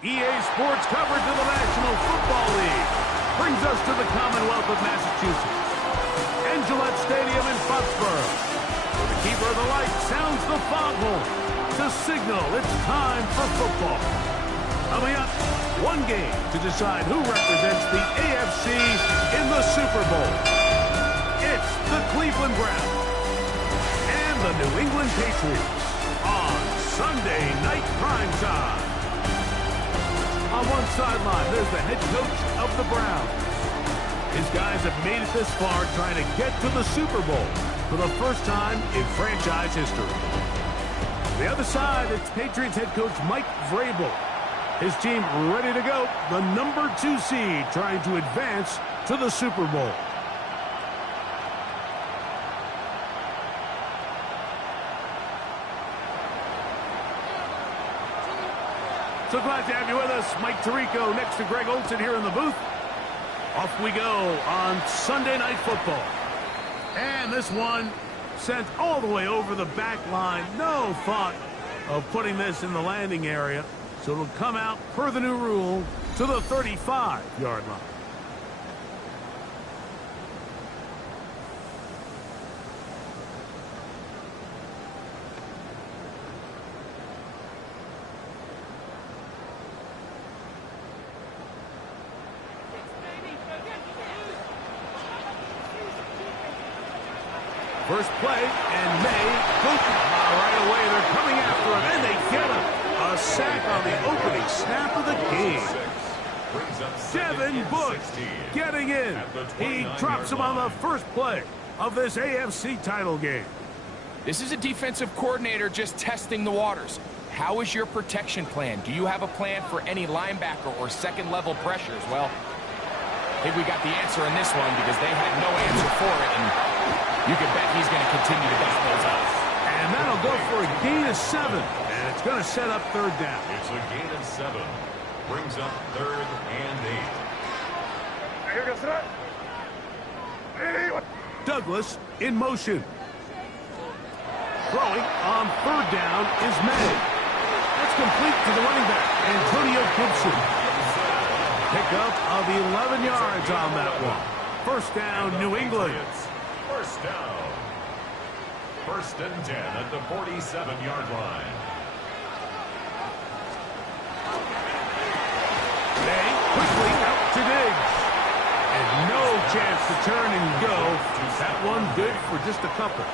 EA Sports coverage of the National Football League brings us to the Commonwealth of Massachusetts and Gillette Stadium in Foxborough, where the keeper of the light sounds the foghorn to signal it's time for football. Coming up, one game to decide who represents the AFC in the Super Bowl. It's the Cleveland Browns and the New England Patriots on Sunday Night Primetime. On one sideline, there's the head coach of the Browns. His guys have made it this far trying to get to the Super Bowl for the first time in franchise history. The other side, it's Patriots head coach Mike Vrabel. His team ready to go, the number 2 seed trying to advance to the Super Bowl. So glad to have you with us. Mike Tirico next to Greg Olsen here in the booth. Off we go on Sunday Night Football. And this one sent all the way over the back line. No thought of putting this in the landing area. So it'll come out, per the new rule, to the 35-yard line. First play, and May, right away, they're coming after him, and they get him. A sack on the opening snap of the game. Devin Bush getting in. He drops him on the first play of this AFC title game. This is a defensive coordinator just testing the waters. How is your protection plan? Do you have a plan for any linebacker or second-level pressures? Well, I think we got the answer in this one because they had no answer for it, and you can bet he's going to continue to dust those up. And that'll go for a gain of 7. And it's going to set up third down. It's a gain of 7. Brings up 3rd and 8. Douglas in motion. Throwing on 3rd down is May. That's complete to the running back, Antonio Gibson. Pickup of 11 yards on that one. First down, New England. First down. 1st and 10 at the 47-yard line. May quickly out to Diggs. And no chance to turn and go. That one good for just a couple.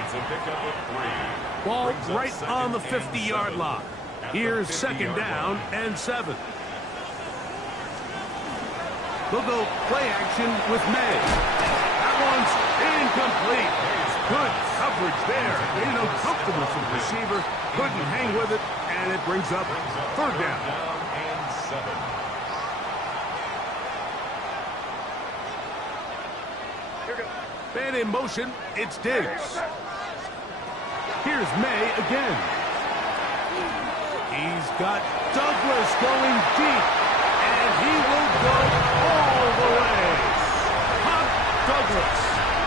It's a pickup of 3. Ball right on the 50-yard line. Here's 2nd down and 7. They'll go play action with May. That one's incomplete. Good coverage there. They know comfortable from the receiver. Couldn't hang with it, and it brings up 3rd down. And 7. Man in motion, it's Diggs. Here's May again. He's got Douglas going deep, and he will go all the way. Hunt Douglas.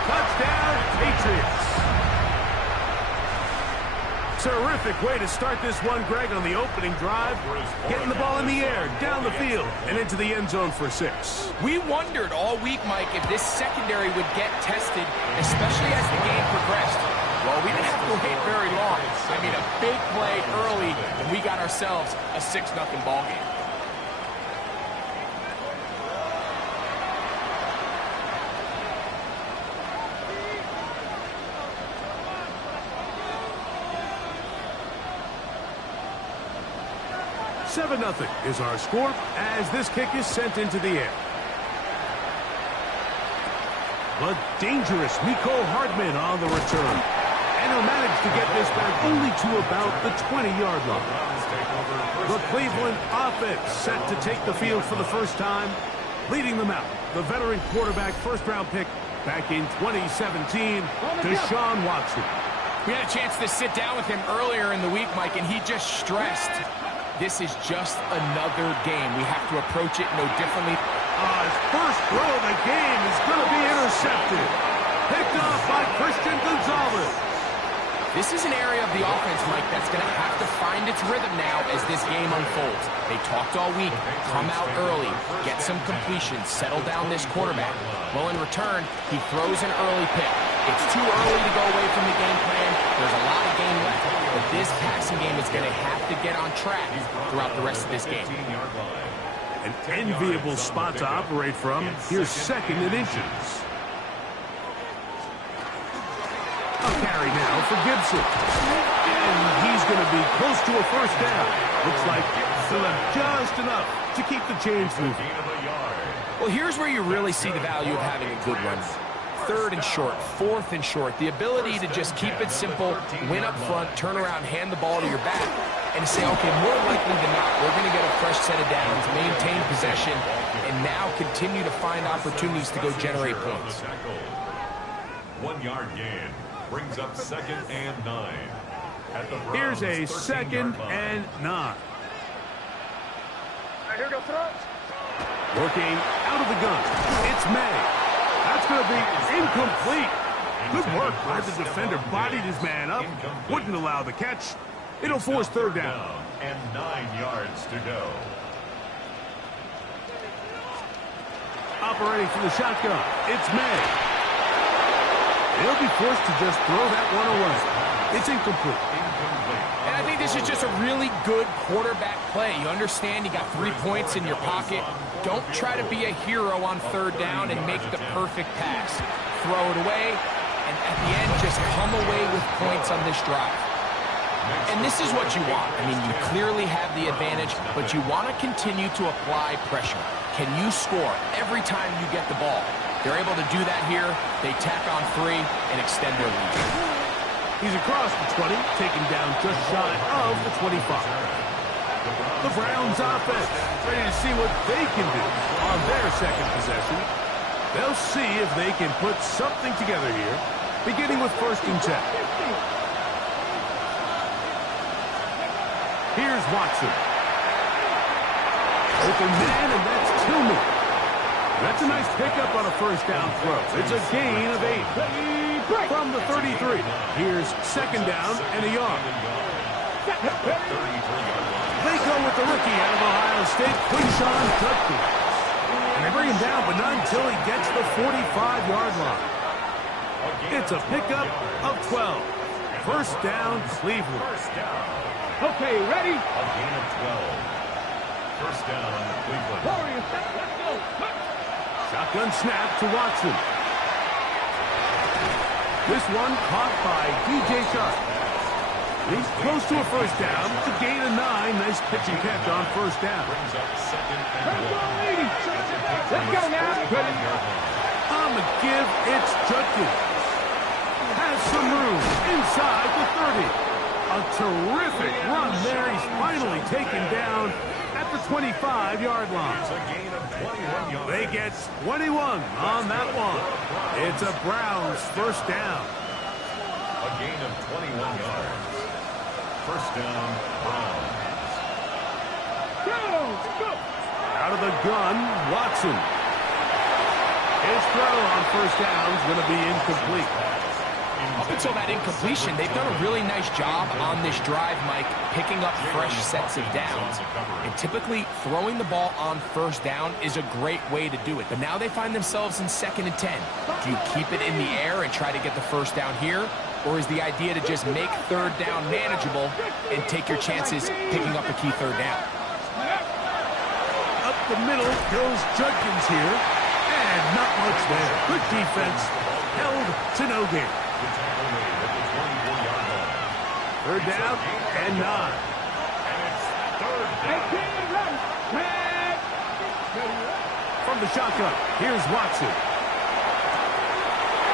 Touchdown, Patriots. Terrific way to start this one, Greg, on the opening drive. Getting the ball in the air, down the field, and into the end zone for 6. We wondered all week, Mike, if this secondary would get tested, especially as the game progressed. Well, we didn't have to wait very long. I mean, a big play early, and we got ourselves a 6-0 ball game. Nothing is our score as this kick is sent into the air. But dangerous Mecole Hardman on the return. And he'll manage to get this back only to about the 20-yard line. The Cleveland offense set to take the field for the first time. Leading them out, the veteran quarterback first-round pick back in 2017, Deshaun Watson. We had a chance to sit down with him earlier in the week, Mike, and he just stressed this is just another game. We have to approach it no differently. His first throw of the game is going to be intercepted. Picked off by Christian Gonzalez. This is an area of the offense, Mike, that's going to have to find its rhythm now as this game unfolds. They talked all week, come out early, get some completions, settle down this quarterback. Well, in return, he throws an early pick. It's too early to go away from the game plan. There's a lot of game left, but this passing game is going to have to get on track throughout the rest of this game. An enviable spot to operate from. Here's 2nd and inches. A carry now for Gibson. And he's going to be close to a first down. Looks like still have just enough to keep the chains moving. Well, here's where you really see the value of having a good run. 3rd and short, 4th and short. The ability to just keep it simple, win up front, turn around, hand the ball to your back, and say, okay, more likely than not, we're going to get a fresh set of downs, maintain possession, and now continue to find opportunities to go generate points. 1 yard gain brings up 2nd and 9. Here's a 2nd and 9. Here goes throw. Working out of the gun. It's May. That's going to be incomplete. Good work. Glad the defender bodied his man up. Wouldn't allow the catch. It'll force 3rd down. And 9 yards to go. Operating from the shotgun. It's May. They'll be forced to just throw that one away. It's incomplete. And I think this is just a really good quarterback play. You understand you got 3 points in your pocket. Don't try to be a hero on 3rd down and make the perfect pass. Throw it away, and at the end, just come away with points on this drive. And this is what you want. I mean, you clearly have the advantage, but you want to continue to apply pressure. Can you score every time you get the ball? They're able to do that here. They tack on 3 and extend their lead. He's across the 20, taken down just shy of the 25. The Browns offense ready to see what they can do on their 2nd possession. They'll see if they can put something together here, beginning with 1st and 10. Here's Watson. Open man, and that's Tillman. That's a nice pickup on a 1st down throw. It's a gain of 8 from the 33. Here's 2nd down and a yard. They go with the rookie out of Ohio State, Quinshawn Judkins. And they bring him down, but not until he gets the 45-yard line. It's a pickup of 12. 1st down, Cleveland. Okay, ready? A gain of 12. 1st down, Cleveland. Warriors, let's go. Shotgun snap to Watson. This one caught by D.J. Sharp. He's close to a 1st down. It's a gain of 9. Nice pitch and catch on 1st down. Brings up 2nd and 1. Let's go now. On the give, it's Judkins. Has some room inside the 30. A terrific run there. He's finally taken down at the 25-yard line. It's a gain of 21 yards. They get 21 on that one. It's a Browns 1st down. A gain of 21 yards. 1st down, Browns. Go. Out of the gun, Watson. His throw on 1st down is going to be incomplete. Up until that incompletion, they've done a really nice job on this drive, Mike, picking up fresh sets of downs. And typically, throwing the ball on 1st down is a great way to do it. But now they find themselves in 2nd and 10. Do you keep it in the air and try to get the 1st down here? Or is the idea to just make 3rd down manageable and take your chances picking up a key 3rd down? Up the middle goes Judkins here. And not much there. Good defense. Held to no gain. 3rd down and 9. From the shotgun, here's Watson.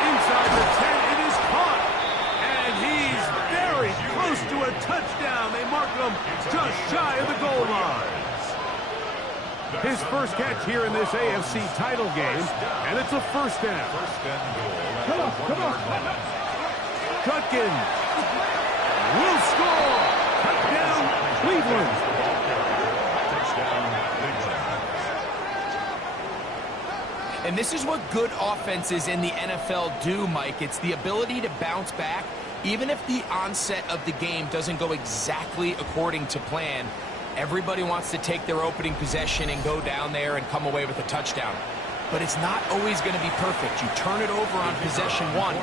Inside the 10, it is caught. And he's very close to a touchdown. They mark him just shy of the goal line. His 1st catch here in this AFC title game, and it's a 1st down. Come on. Judkins will score. Touchdown, Cleveland. And this is what good offenses in the NFL do, Mike. It's the ability to bounce back Even if the onset of the game doesn't go exactly according to plan, everybody wants to take their opening possession and go down there and come away with a touchdown. But it's not always going to be perfect. You turn it over on possession 1.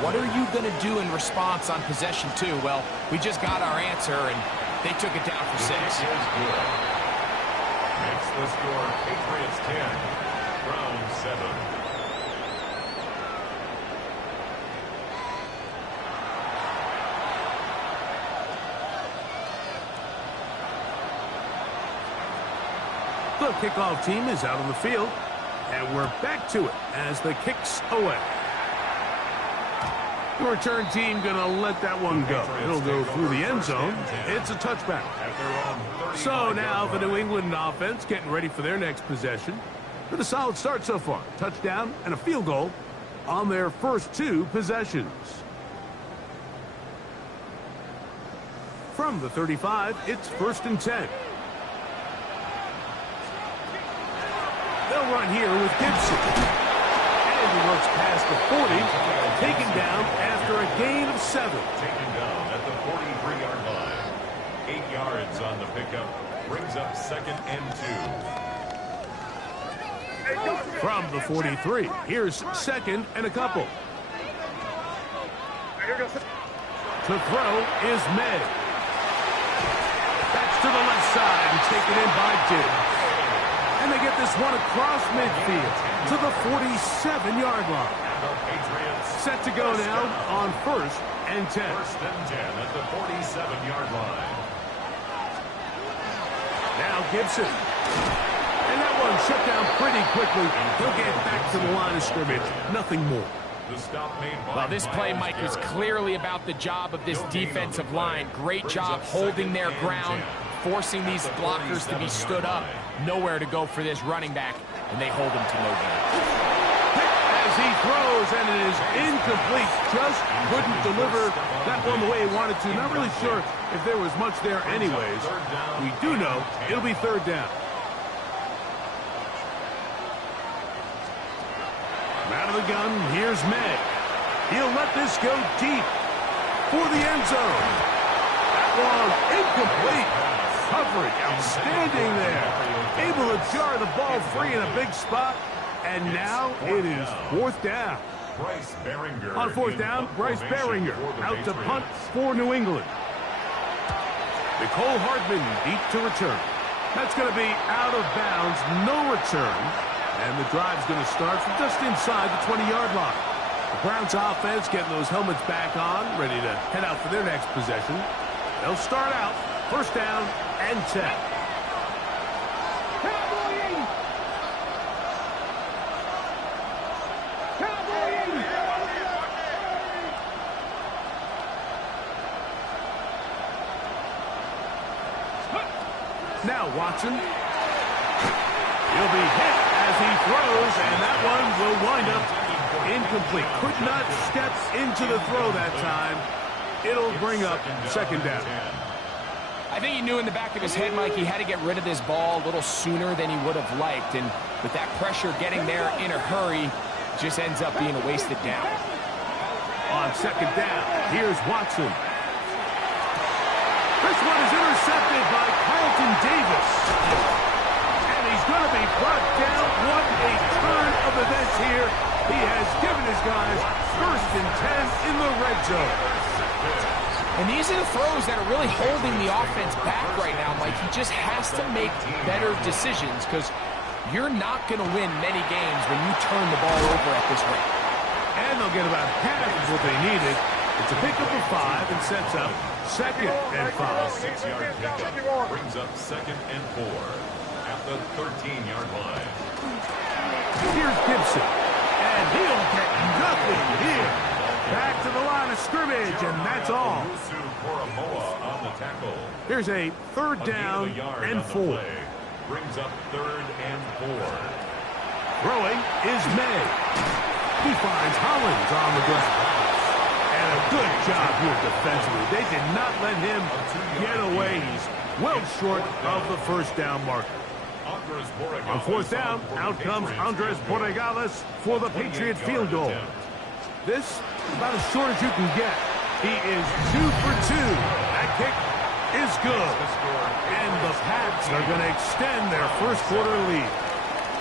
What are you going to do in response on possession 2? Well, we just got our answer, and they took it down for 6. Makes the score Patriots 10, Browns 7. The kickoff team is out on the field, and we're back to it as the kick's away. The return team going to let that one go. It'll go through the end zone. It's a touchback. So now the New England offense getting ready for their next possession. With a solid start so far. Touchdown and a field goal on their first 2 possessions. From the 35, it's 1st and 10. They'll run here with Gibson. And he looks past the 40, taken down after a gain of 7. Taken down at the 43-yard line. 8 yards on the pickup. Brings up 2nd and 2. From the 43, here's 2nd and a couple. To throw is May. That's to the left side and taken in by Diggs. And they get this one across midfield to the 47-yard line. Set to go now on 1st and 10. 1st and 10 at the 47-yard line. Now Gibson. And that one shut down pretty quickly. He'll get back to the line of scrimmage. Nothing more. The stop made by Well, this play, Mike, was clearly about the job of this defensive line. Great job holding their ground, forcing these blockers to be stood up. Nowhere to go for this running back, and they hold him to no gain. As he throws, and it is incomplete. Just couldn't deliver that one the way he wanted to. Not really sure if there was much there anyways. We do know it'll be 3rd down. Out of the gun, here's May. He'll let this go deep for the end zone. That one incomplete. Coverage outstanding there. Able to jar the ball free in a big spot. And now it is 4th down. Bryce Baringer. On 4th down, Bryce Baringer out to punt for New England. Nicole Hardman deep to return. That's going to be out of bounds, no return. And the drive's going to start from just inside the 20-yard line. The Browns offense getting those helmets back on, ready to head out for their next possession. They'll start out 1st down and 10. Now Watson. He'll be hit as he throws, and that one will wind up incomplete. Could not step into the throw that time. It'll bring up 2nd down. I think he knew in the back of his head, Mike, he had to get rid of this ball a little sooner than he would have liked. And with that pressure getting there in a hurry, just ends up being a wasted down. On 2nd down, here's Watson. This one is intercepted by Carlton Davis. And he's going to be brought down. What a turn of events here. He has given his guys 1st and 10 in the red zone. And these are the throws that are really holding the offense back right now, Mike. He just has to make better decisions because you're not going to win many games when you turn the ball over at this rate. And they'll get about half of what they needed. It's a pickup of 5 and sets up 2nd and 5. 6-yard pickup brings up 2nd and 4 at the 13-yard line. Here's Gibson. And he'll get nothing here. Back to the line of scrimmage, and that's all. On the tackle. Here's a 3rd down and 4. Brings up 3rd and 4. Throwing is May. He finds Hollins on the ground. And a good job here defensively. They did not let him get away. He's well short of the 1st down marker. On 4th down, out comes Andres Borregales for the Patriot field goal. This about as short as you can get. He is 2 for 2. That kick is good. And the Pats are going to extend their first quarter lead.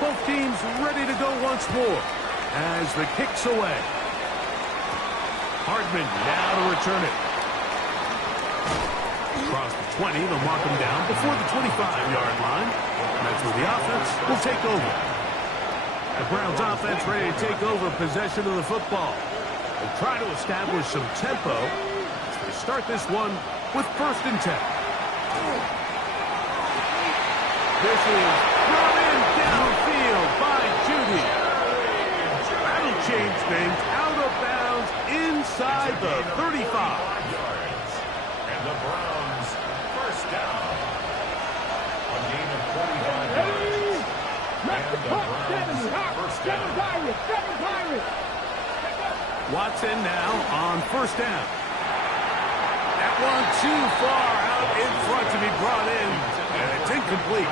Both teams ready to go once more as the kick's away. Hardman now to return it. Across the 20, they'll mark him down before the 25-yard line. That's where the offense will take over. The Browns offense ready to take over possession of the football. They'll try to establish some tempo as they start this one with 1st and 10. This is brought in downfield by Judy. That'll change things. Out of bounds inside the 35. And the Browns, 1st down. A gain of 45 yards. And the Browns, 1st down. Watson now on 1st down. That one too far out in front to be brought in. And it's incomplete.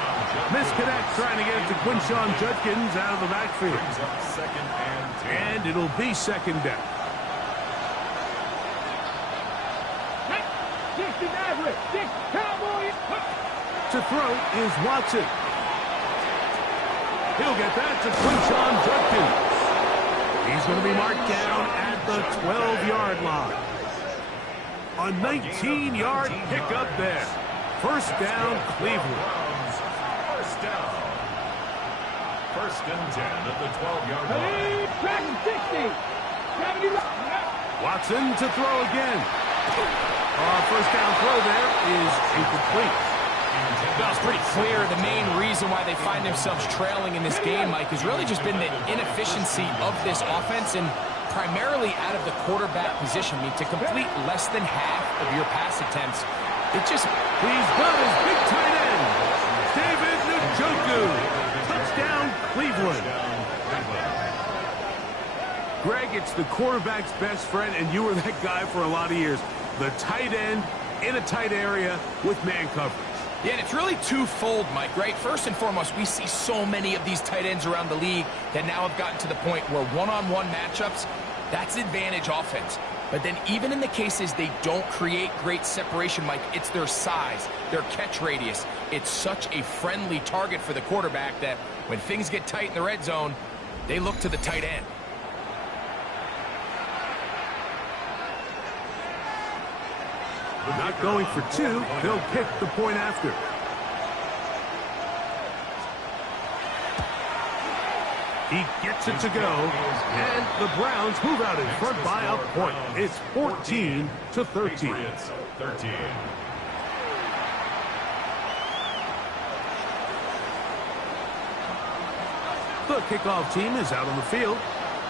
Misconnect trying to get it to Quinshawn Judkins out of the backfield. And it'll be 2nd down. To throw is Watson. He'll get that to Quinshawn Judkins. He's going to be marked down at the 12-yard line. A 19-yard pickup there. 1st down, Cleveland. 1st down. 1st and 10 at the 12-yard line. Watson to throw again. 1st down throw there is incomplete. Well, it's pretty clear the main reason why they find themselves trailing in this game, Mike, has really just been the inefficiency of this offense and primarily out of the quarterback position. I mean, to complete less than half of your pass attempts, it just... He's got his big tight end, David Njoku. Touchdown, Cleveland. Greg, it's the quarterback's best friend, and you were that guy for a lot of years. The tight end in a tight area with man coverage. Yeah, and it's really twofold, Mike, right? First and foremost, we see so many of these tight ends around the league that now have gotten to the point where one-on-one matchups, that's advantage offense. But then even in the cases they don't create great separation, Mike, it's their size, their catch radius. It's such a friendly target for the quarterback that when things get tight in the red zone, they look to the tight end. Not going for 2. They'll kick the point after. He gets it to go, and the Browns move out in front by a point. It's 14-13. Patriots, 13. The kickoff team is out on the field,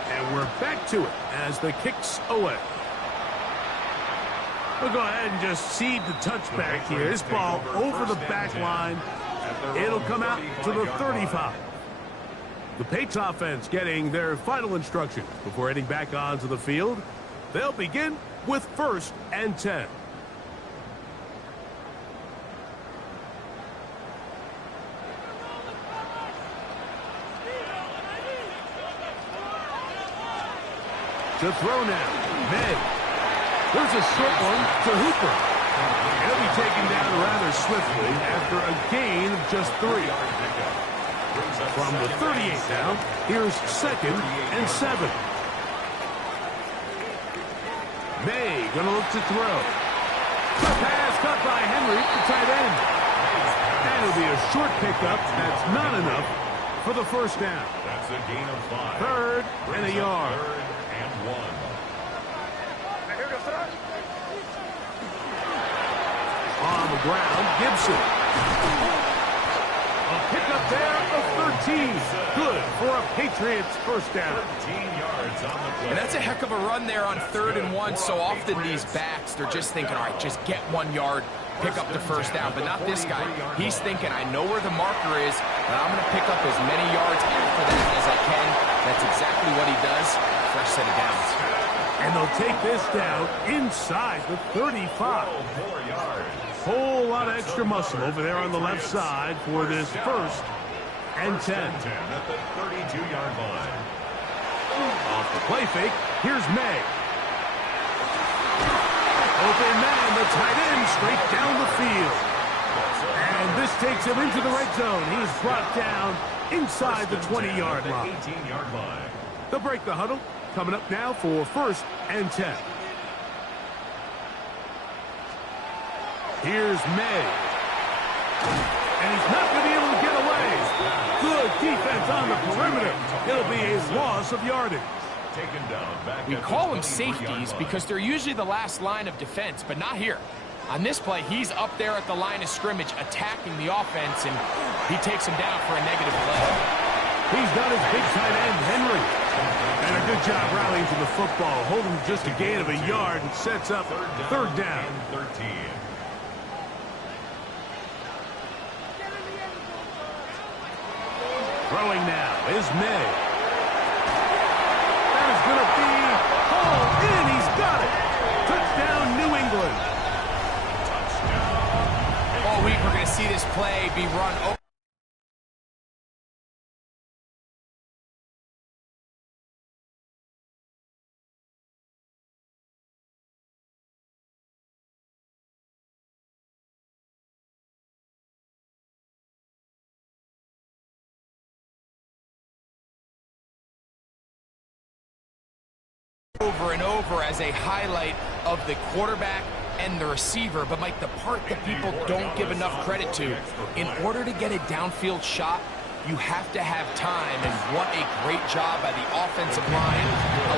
and we're back to it as the kick's away. We'll go ahead and just seed the touchback here. This ball over the back line. It'll come out to the 35. The Patriots offense getting their final instructions before heading back onto the field. They'll begin with 1st and 10. To throw now, May. There's a short one to Hooper. He'll be taken down rather swiftly after a gain of just 3. From the 38 now, here's 2nd and 7. May gonna look to throw. The pass cut by Henry, the tight end. And it'll be a short pickup. That's not enough for the 1st down. That's a gain of 5. 3rd and a yard. 3rd and 1. On the ground, Gibson. A pickup there of 13. Good for a Patriots 1st down. 13 yards on the play. And that's a heck of a run there on 3rd and 1. So often these backs, they're just thinking, all right, just get 1 yard, pick up the 1st down. But not this guy. He's thinking, I know where the marker is, but I'm going to pick up as many yards after that as I can. That's exactly what he does. Fresh set of downs. And they'll take this down inside the 35. 4 yards. Whole lot of extra muscle over there on the left side for this 1st and 10. 10 at the 32-yard line. Off the play fake, here's May. Open man, the tight end, straight down the field. And this takes him into the red zone. He's brought down inside the 20-yard line. 18-yard line. They'll break the huddle. Coming up now for 1st and 10. Here's May. And he's not going to be able to get away. Good defense on the perimeter. It'll be a loss of yardage. Taken down back We at the call them 23-yard safeties line. because they're usually the last line of defense, but not here. On this play, he's up there at the line of scrimmage attacking the offense, and he takes him down for a negative play. He's got his big tight end, Henry. And a good job rallying to the football, holding just a gain of a yard and sets up third down. And 13. Throwing now is May. That is going to be hauled in. He's got it. Touchdown, New England. All week, we're going to see this play be run over. Over and over as a highlight of the quarterback and the receiver. But, Mike, the part that people don't give enough credit to, in order to get a downfield shot, you have to have time. And what a great job by the offensive line,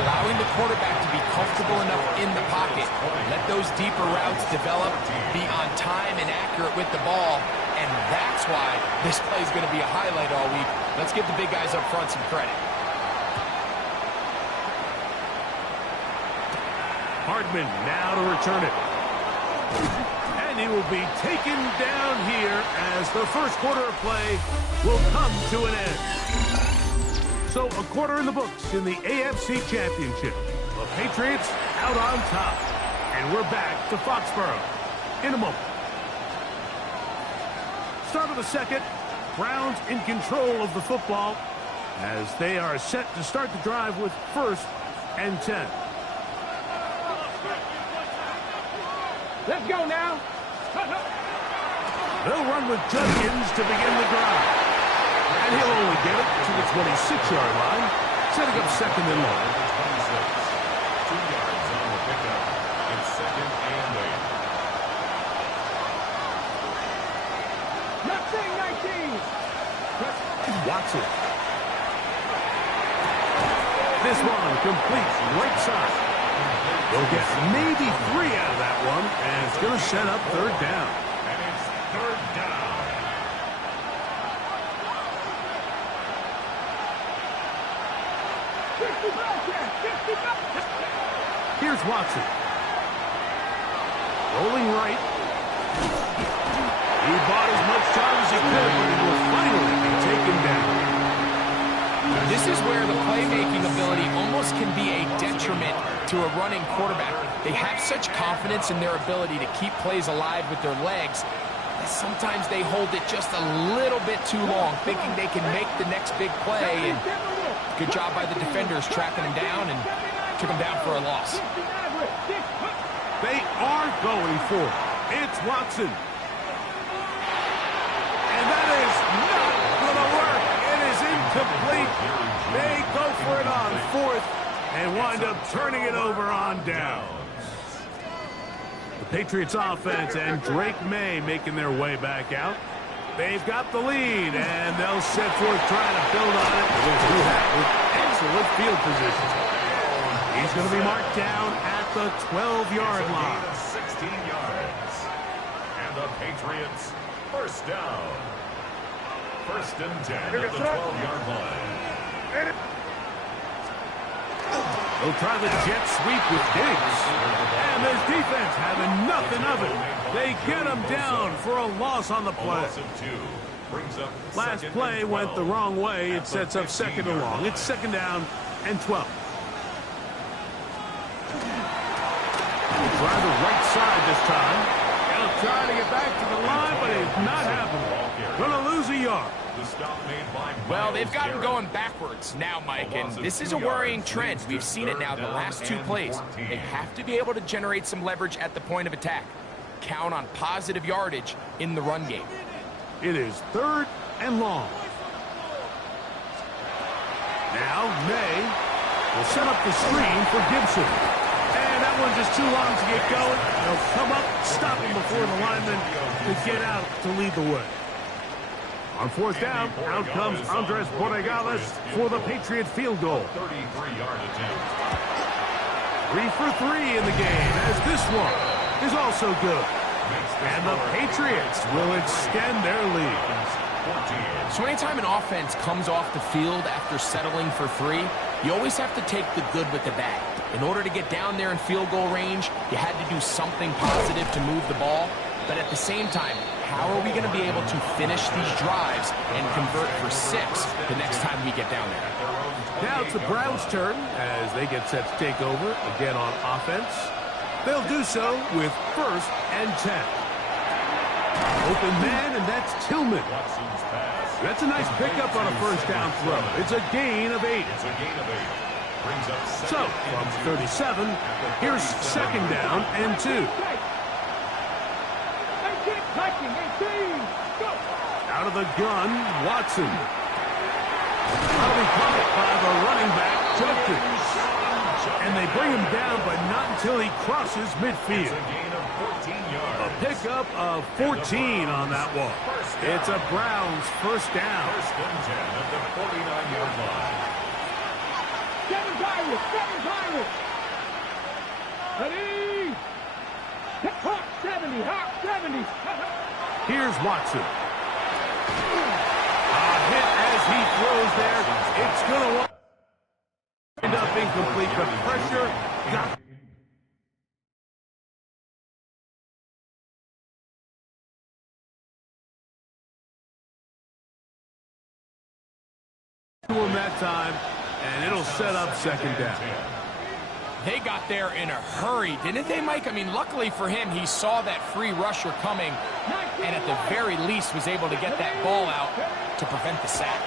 allowing the quarterback to be comfortable enough in the pocket. Let those deeper routes develop, be on time and accurate with the ball. And that's why this play is going to be a highlight all week. Let's give the big guys up front some credit. Hardman now to return it. And he will be taken down here as the first quarter of play will come to an end. So a quarter in the books in the AFC Championship. The Patriots out on top. And we're back to Foxborough in a moment. Start of the second. Browns in control of the football as they are set to start the drive with 1st and 10. Let's go now. They'll run with Judkins to begin the drive. And he'll only get it to the 26-yard line, setting up 2nd and long. 2 yards on the pickup. It's 2nd and 8. Not saying 19. Watson. This one complete right side. They'll get maybe 3 out of that one, and it's going to set up 3rd down. And it's 3rd down. Here's Watson. Rolling right. He bought as much time as he could, but he will finally be taken down. This is where the playmaking ability almost can be a detriment to a running quarterback. They have such confidence in their ability to keep plays alive with their legs that sometimes they hold it just a little bit too long, thinking they can make the next big play. And good job by the defenders tracking him down and took him down for a loss. They are going for it. It's Watson. And that is not going to work. It is incomplete. They go for it on 4th and wind up turning it over on downs. The Patriots offense and Drake May making their way back out. They've got the lead, and they'll set forth trying to build on it. They'll do that with excellent field position. He's going to be marked down at the 12-yard line. 16 yards. And the Patriots, 1st down. 1st and 10 at the 12-yard line. They'll try the jet sweep with Diggs. And there's defense having nothing of it. They get him down for a loss on the play. Last play went the wrong way. It sets up 2nd and long. It's 2nd down and 12. Try the right side this time. He'll try to get back to the line, but it's not happening. Going to lose a yard. The stop made by Well, they've got him going backwards now, Mike, and this is a worrying trend. We've seen it now the last 2 plays. They have to be able to generate some leverage at the point of attack. Count on positive yardage in the run game. It is 3rd and long. Now, May will set up the screen for Gibson. And that one's just too long to get going. They'll come up, stop him before the lineman to get out to lead the way. On 4th down, out comes Andres Borregales for the Patriot field goal. 33-yard attempt. 3 for 3 in the game, as this one is also good. And the Patriots will extend their lead. So anytime an offense comes off the field after settling for 3, you always have to take the good with the bad. In order to get down there in field goal range, you had to do something positive to move the ball. But at the same time, how are we going to be able to finish these drives and convert for 6 the next time we get down there? Now it's the Browns' turn as they get set to take over again on offense. They'll do so with 1st and 10. Open man, and that's Tillman. That's a nice pickup on a 1st down throw. It's a gain of 8. So, from 37, here's 2nd down and 2. Out of the gun, Watson. That'll be caught by the running back, Jenkins. And they bring him down, but not until he crosses midfield. A pickup of 14 on that one. It's a Browns 1st down. 1st and 10 at the 49-yard line. 7 Pirates! Ready! Hawk 70! Hawk 70! Here's Watson. A hit as he throws there. It's going to wind up incomplete. The pressure got to him that time, and it'll set up 2nd down. They got there in a hurry, didn't they, Mike? I mean, luckily for him, he saw that free rusher coming, and at the very least was able to get that ball out to prevent the sack.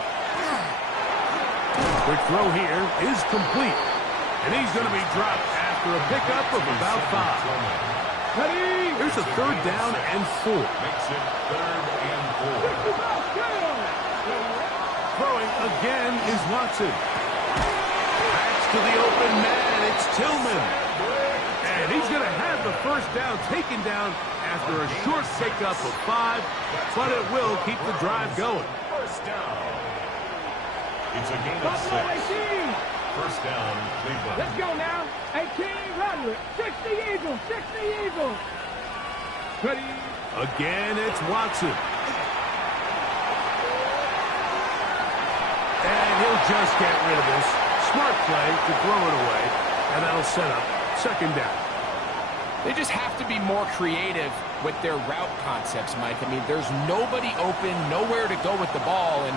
Quick throw here is complete, and he's going to be dropped after a pickup of about 5. Here's a 3rd down and 4. Makes it 3rd and 4. Throwing again is Watson. Backs to the open man. It's Tillman. And he's going to have the 1st down taken down after a short pickup of 5, but it will keep the drive going. 1st down. It's a gain of 6. 1st down, Cleveland. Let's go now. 18, run with 60 Eagles, 60 Eagles. Ready? Again, it's Watson. And he'll just get rid of this. Smart play to throw it away, and that'll set up 2nd down. They just have to be more creative with their route concepts, Mike. I mean, there's nobody open, nowhere to go with the ball, and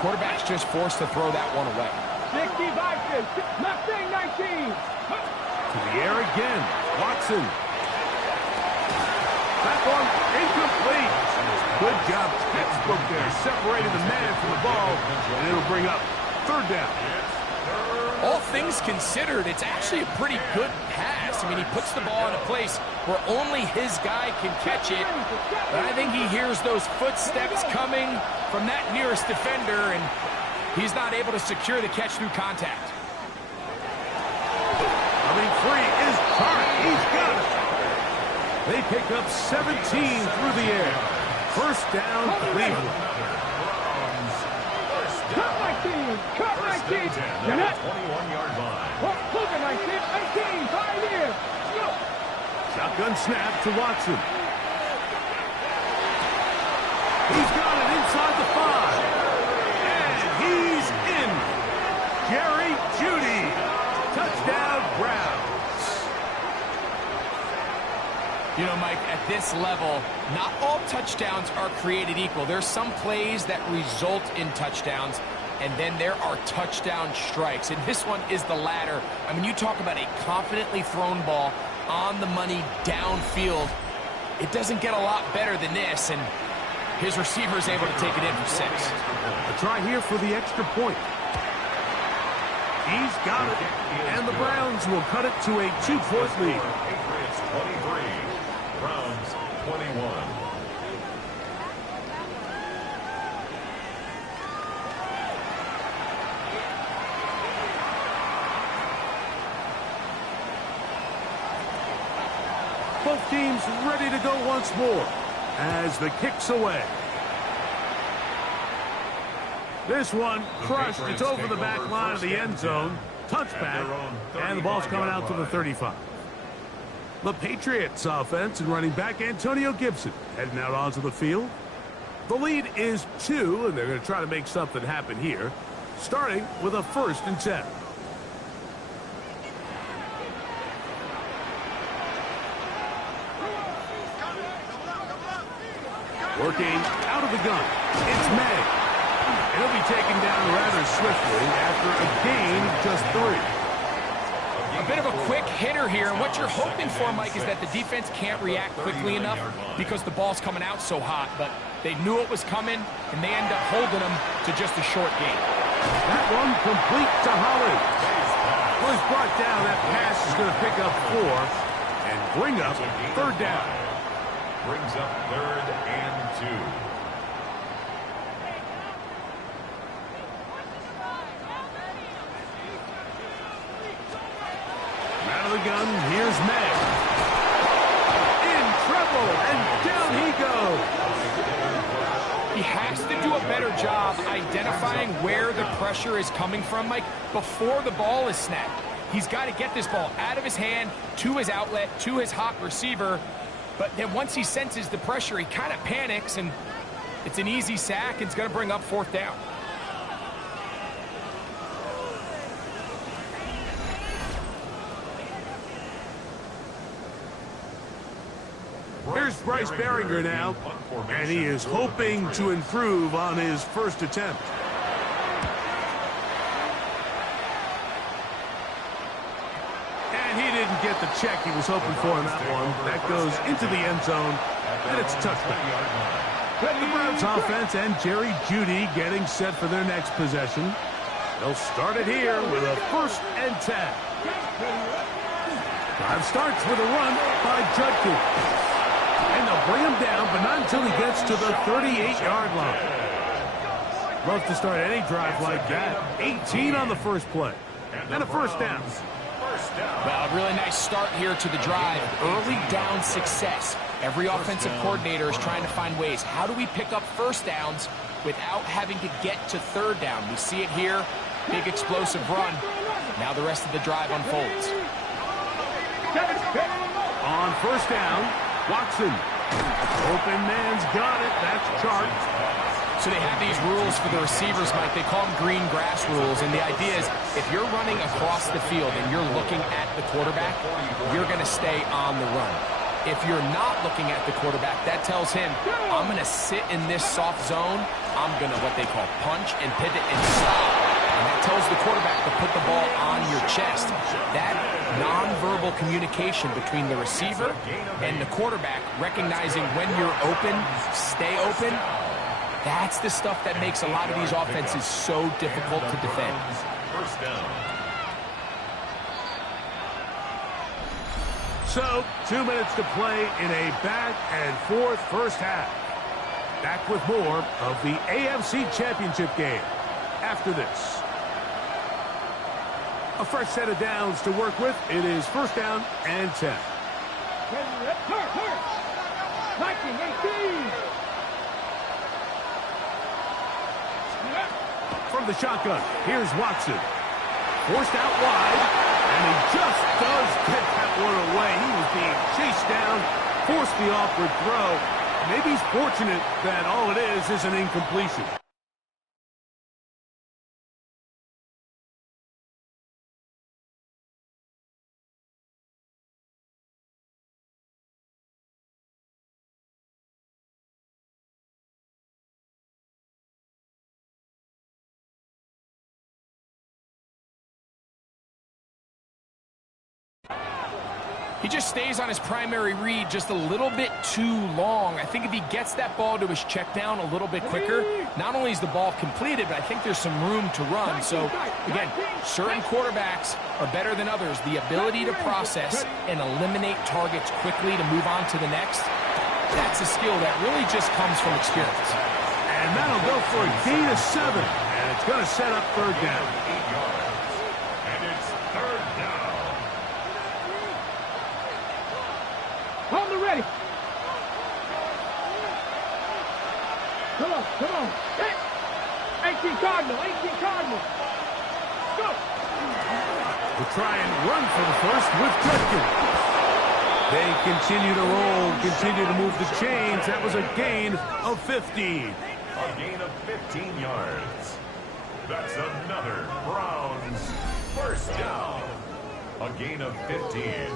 quarterback's just forced to throw that one away. 60 Vikings, Mustang 19. To the air again, Watson. That one incomplete. Good job, textbook there, separating the man from the ball, and it'll bring up 3rd down. All things considered, it's actually a pretty good pass. I mean, he puts the ball in a place where only his guy can catch it. But I think he hears those footsteps coming from that nearest defender, and he's not able to secure the catch through contact. Coming free is Tartt. He's got it. They pick up 17 through the air. 1st down, Cleveland. Cut 19, cut 19. 21-yard line. Look at 19, 18, 5 years. Go. Shotgun snap to Watson. He's got it inside the 5. And he's in. Jerry Jeudy. Touchdown, Browns. You know, Mike, at this level, not all touchdowns are created equal. There's some plays that result in touchdowns, and then there are touchdown strikes. And this one is the latter. I mean, you talk about a confidently thrown ball on the money downfield. It doesn't get a lot better than this, and His receiver is able to take it in for 6. A try here for the extra point. He's got it. And the Browns will cut it to a 2-point lead. Patriots 23, Browns 21. Both teams ready to go once more as the kick's away. This one crushed. It's over the back line of the end zone. Touchback. And the ball's coming out to the 35. The Patriots offense and running back Antonio Gibson heading out onto the field. The lead is 2, and they're going to try to make something happen here, starting with a 1st and 10. Working out of the gun. It's May. And he'll be taken down rather swiftly after a gain of just 3. A bit of a quick hitter here, and what you're hoping for, Mike, is that the defense can't react quickly enough because the ball's coming out so hot, but they knew it was coming, and they end up holding them to just a short gain. That one complete to Holly. Well, he's brought down. That pass is going to pick up 4 and bring up 3rd down. Brings up 3rd and 2. Out of the gun, here's May. In trouble, and down he goes. He has to do a better job identifying where the pressure is coming from, Mike, before the ball is snapped. He's got to get this ball out of his hand, to his outlet, to his hot receiver. But then once he senses the pressure, he kind of panics, and it's an easy sack, and it's going to bring up 4th down. Here's Bryce Behringer now, and he is hoping to improve on his 1st attempt. And he didn't get the check he was hoping for in that one. That goes into the end zone, and it's a touchback. The Browns offense and Jerry Jeudy getting set for their next possession. They'll start it here with a 1st and 10. Drive starts with a run by Judkins. And they'll bring him down, but not until he gets to the 38-yard line. Love to start any drive like that. 18 on the first play. And a 1st down. Well, a really nice start here to the drive. Early down success. Every offensive coordinator is trying to find ways. How do we pick up 1st downs without having to get to 3rd down? We see it here. Big explosive run. Now the rest of the drive unfolds. On 1st down, Watson. Open man's got it. That's Chark. So they have these rules for the receivers, Mike. They call them green grass rules. And the idea is if you're running across the field and you're looking at the quarterback, you're going to stay on the run. If you're not looking at the quarterback, that tells him, I'm going to sit in this soft zone. I'm going to what they call punch and pivot and stop. And that tells the quarterback to put the ball on your chest. That nonverbal communication between the receiver and the quarterback, recognizing when you're open, stay open, that's the stuff that makes a lot of these offenses so difficult to defend. 1st down. So, 2 minutes to play in a back-and-forth first half. Back with more of the AFC Championship game after this. A fresh set of downs to work with. It is 1st down and 10. From the shotgun, here's Watson. Forced out wide, and he just does get that one away. He was being chased down, forced the awkward throw. Maybe he's fortunate that all it is an incompletion. He just stays on his primary read just a little bit too long. I think if he gets that ball to his check down a little bit quicker, not only is the ball completed, but I think there's some room to run. So, again, certain quarterbacks are better than others. The ability to process and eliminate targets quickly to move on to the next, that's a skill that really just comes from experience. And that'll go for a gain of 7. And it's going to set up third down. 8 yards. And it's third down. Hold it ready. Come on, come on. 18 Cardinal, 18 Cardinal. Go. We'll try and run for the first with Judkins. They continue to roll, continue to move the chains. That was a gain of 15. A gain of 15 yards. That's another Browns first down. A gain of 15.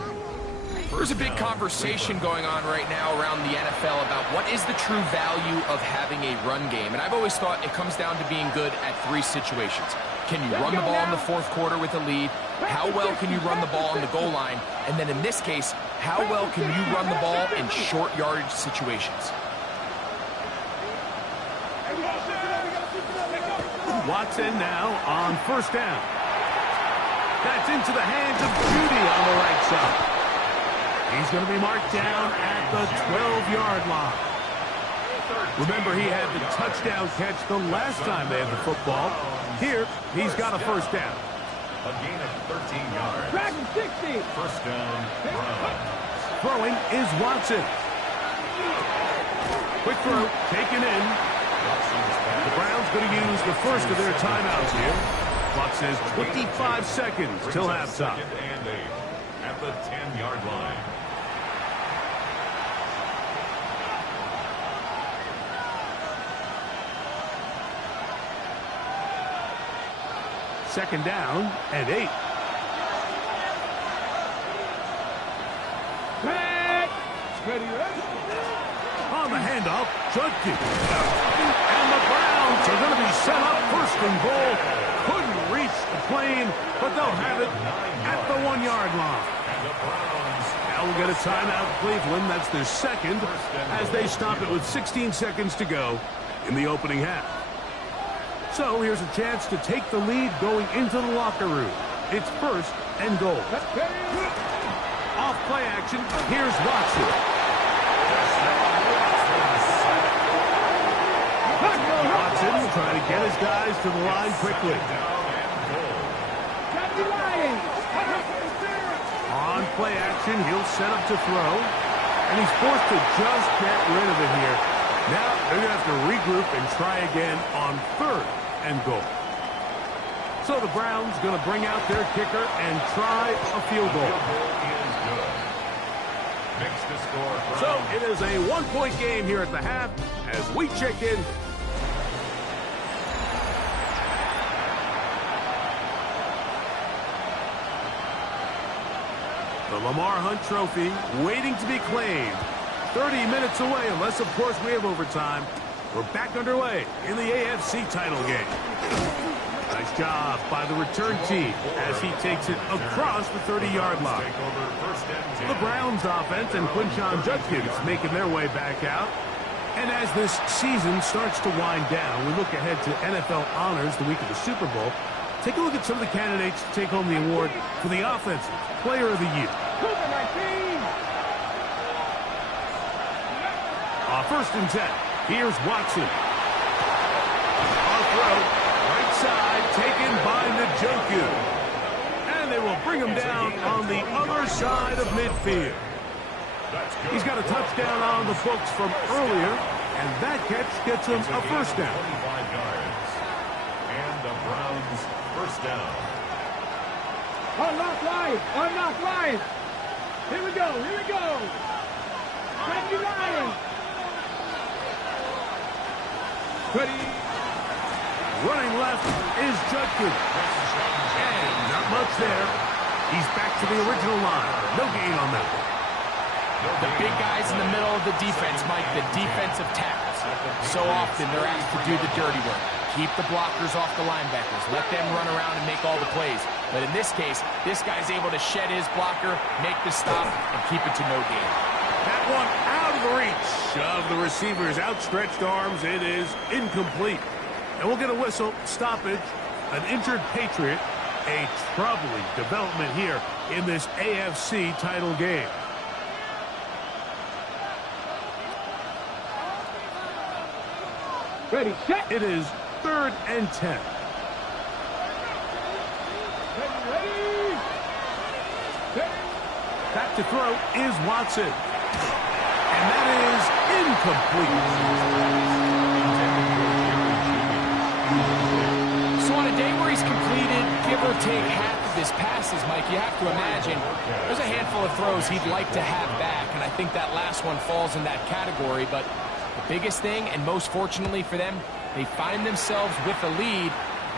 There's a big conversation going on right now around the NFL about what is the true value of having a run game. And I've always thought it comes down to being good at 3 situations. Can you run the ball in the 4th quarter with a lead? How well can you run the ball on the goal line? And then in this case, how well can you run the ball in short yardage situations? Watson now on first down. That's into the hands of Judy on the right side. He's going to be marked down at the 12-yard line. Remember, he had the touchdown catch the last time they had the football. Here, he's got a first down. A gain of 13 yards. Drag him 60. First down, Browns. Throwing is Watson. Quick throw, taken in. The Browns going to use the first of their timeouts here. Clock says 25 seconds till halftime. Second and 8 at the 10-yard line. Second down and 8. On the handoff, Judkins. And the Browns are going to be set up first and goal. Couldn't reach the plane, but they'll have it at the 1-yard line. And the Browns. Now we'll get a timeout, Cleveland. That's their second as they stop it with 16 seconds to go in the opening half. So here's a chance to take the lead going into the locker room. It's first and goal. Off play action, here's Watson. Watson trying to get his guys to the line quickly. On play action, he'll set up to throw. And he's forced to just get rid of it here. Now they're going to have to regroup and try again on third and goal. So the Browns going to bring out their kicker and try a field goal. So it is a 1-point game here at the half as we check in. The Lamar Hunt Trophy waiting to be claimed. 30 minutes away, unless, of course, we have overtime. We're back underway in the AFC title game. Nice job by the return team as he takes it across the 30-yard line. The Browns offense and Quinshon Judkins making their way back out. And as this season starts to wind down, we look ahead to NFL honors the week of the Super Bowl. Take a look at some of the candidates to take home the award for the Offensive Player of the Year. First and 10. Here's Watson. On throw. Right side. Taken by Njoku. And they will bring him down on the other side of midfield. He's got a touchdown on the books from earlier. And that catch gets him a first down. 25 yards. And the Browns first down. Unlock line. Unlock line. Here we go. Here we go. Thank you, Lions. Ready. Running left is Judkins. And not much there. He's back to the original line. No gain on that one. The big guys in the middle of the defense, Mike, the defensive tackles. So often they're asked to do the dirty work. Keep the blockers off the linebackers. Let them run around and make all the plays. But in this case, this guy's able to shed his blocker, make the stop, and keep it to no gain. That one out of the reach of the receiver's outstretched arms. It is incomplete. And we'll get a whistle, stoppage, an injured Patriot, a troubling development here in this AFC title game. Ready, set. It is 3rd and 10. Ready. Back to throw is Watson. And that is incomplete. So on a day where he's completed, give or take half of his passes, Mike, you have to imagine there's a handful of throws he'd like to have back, and I think that last one falls in that category. But the biggest thing, and most fortunately for them, they find themselves with a lead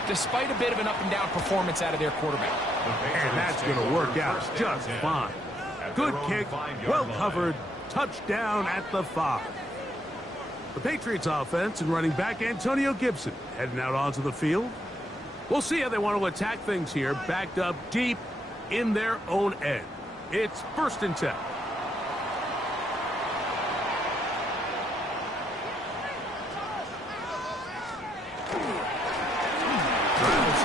despite a bit of an up-and-down performance out of their quarterback. And that's going to work out just fine. Good kick, well covered, touchdown at the 5. The Patriots offense and running back Antonio Gibson heading out onto the field. We'll see how they want to attack things here, backed up deep in their own end. It's 1st and 10.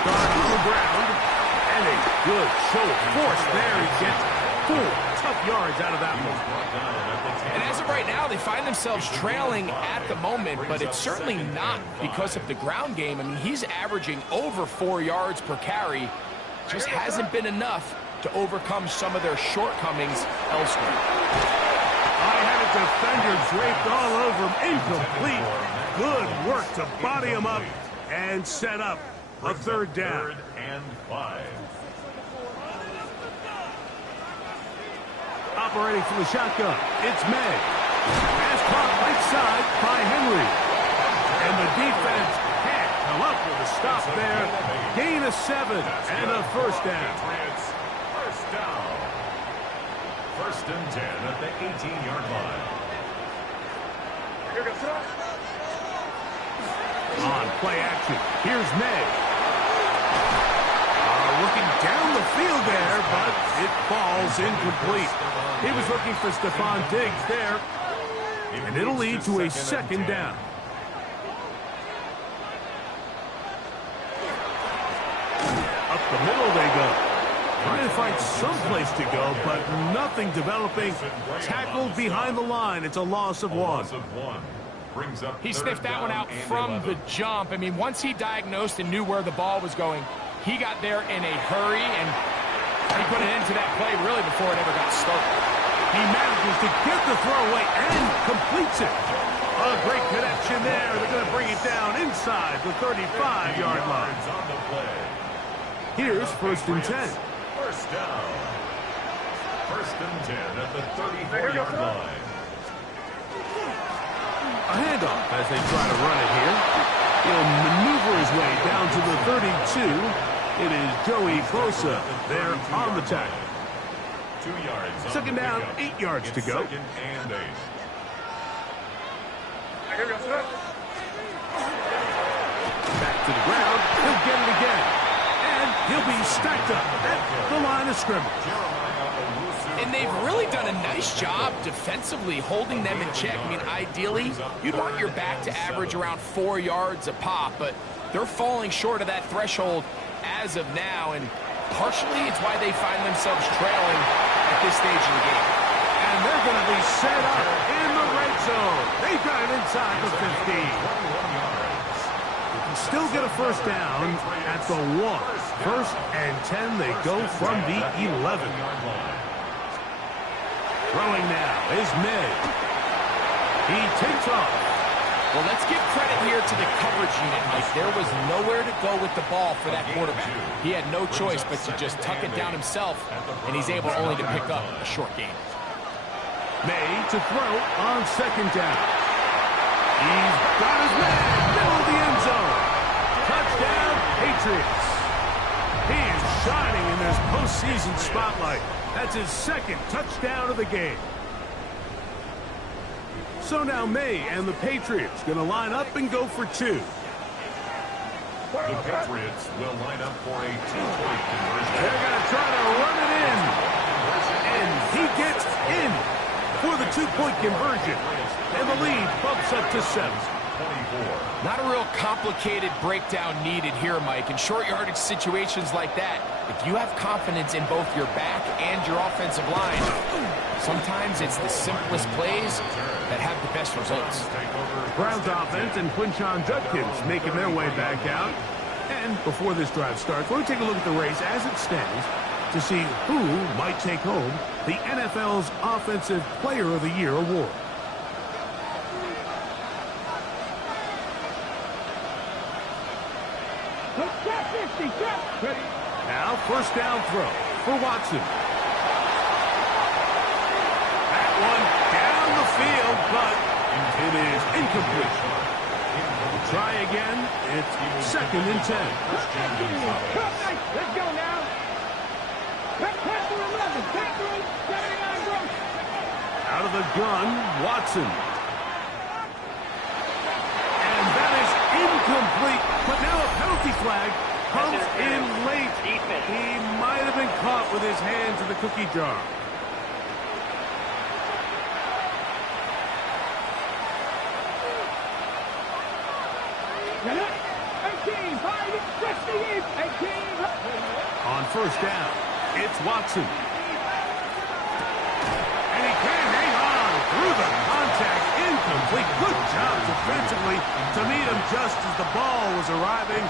Start on the ground, and a good show of force there. He gets 4 tough yards out of that one. And as of right now, they find themselves trailing at the moment, but it's certainly not because of the ground game. I mean, he's averaging over 4 yards per carry. Just hasn't been enough to overcome some of their shortcomings elsewhere. I had a defender draped all over him. Incomplete. Good work to body him up and set up a 3rd down. 3rd and 5. Operating from the shotgun, it's May. Pass caught right side by Henry. And the defense can't come up with a stop there. Gain of 7 and a 1st down. Patriots, 1st down. 1st and 10 at the 18-yard line. On play action, here's May. Looking down the field there, but it falls incomplete. He was looking for Stephon Diggs there, and it'll lead to a 2nd down. Up the middle they go. Trying to find some place to go, but nothing developing. Tackled behind the line. It's a loss of 1. He sniffed that one out from the jump. I mean, once he diagnosed and knew where the ball was going, he got there in a hurry, and he put an end to that play really before it ever got started. He manages to get the throw away and completes it. A great connection there. They're going to bring it down inside the 35-yard line. Here's 1st and 10. 1st down. 1st and 10 at the 34-yard line. A handoff as they try to run it here. He'll maneuver his way down to the 32. It is Joey Bosa there on the tackle. 2 yards. 2nd down, 8 yards to go. 2nd and 8. Back to the ground. He'll get it again. And he'll be stacked up at the line of scrimmage. And they've really done a nice job defensively holding them in check. I mean, ideally, you'd want your back to average around 4 yards a pop, but they're falling short of that threshold as of now, and partially it's why they find themselves trailing at this stage of the game. And they're going to be set up in the red zone. They've got it inside the 15. They can still get a 1st down at the 1. 1st and 10, they go from the 11. Throwing now is May. He takes off. Well, let's give credit here to the coverage unit, Mike. There was nowhere to go with the ball for that quarterback. He had no choice but to just tuck it down himself, and he's able only to pick up a short gain. May to throw on 2nd down. He's got his man, middle of the end zone. Touchdown, Patriots. He is shining in this postseason spotlight. That's his 2nd touchdown of the game. So now May and the Patriots going to line up and go for 2. The Patriots will line up for a two-point conversion. They're going to try to run it in. And he gets in for the two-point conversion. And the lead bumps up to 7. 24. Not a real complicated breakdown needed here, Mike. In short yardage situations like that, if you have confidence in both your back and your offensive line, sometimes it's the simplest plays that have the best results. Browns offense and Quinshon Judkins making their way back out. And before this drive starts, we'll take a look at the race as it stands to see who might take home the NFL's Offensive Player of the Year award. Now, first down throw for Watson. That one down the field, but it is incomplete. We'll try again. It's 2nd and 10. Let's go now. Panther 11. Panther 79 gross. Out of the gun, Watson. And that is incomplete, but now a penalty flag comes in late. He might have been caught with his hands in the cookie jar. On first down, it's Watson. And he can hang on through the contact. Incomplete. Good job defensively to meet him just as the ball was arriving.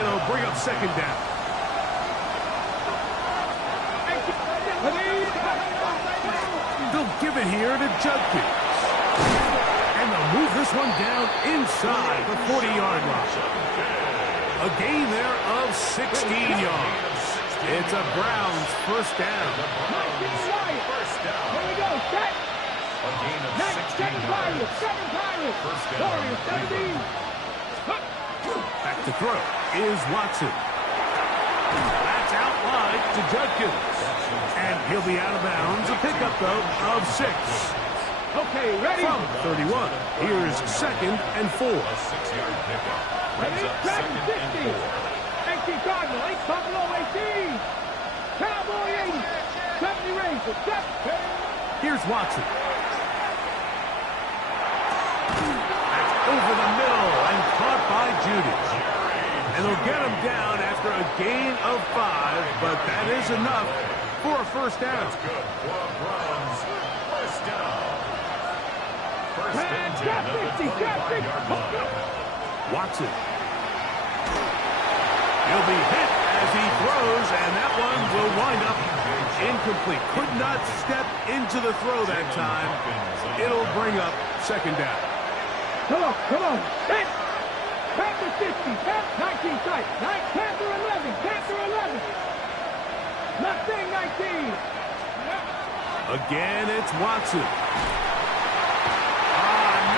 It'll bring up 2nd down. They'll give it here to Judkins. And they'll move this one down inside the 40-yard line. A gain there of 16 yards. It's a Browns first down. Here we go. Set. A gain of 16 yards. First down. Back to throw is Watson. That's out wide to Judkins. And he'll be out of bounds. A pickup, though, of 6. Okay, ready? From 31. Here's 2nd and 4. A 6-yard pickup. Brings up 2nd and 4. 18 Cardinal, 8 Buffalo, 18. Cowboy 80. 70 Rangers. Here's Watson. That's over the middle and caught by Judy. And they'll get him down after a gain of 5, but that is enough for a first down. That's good for a Browns first down. First and 10 at the 25-yard line. Watson. He'll be hit as he throws, and that one will wind up incomplete. Could not step into the throw that time. It'll bring up 2nd down. Come on. Hit. Panther 60. 19 sight. Panther 11. Panther 11. Mustang 19. Again, it's Watson.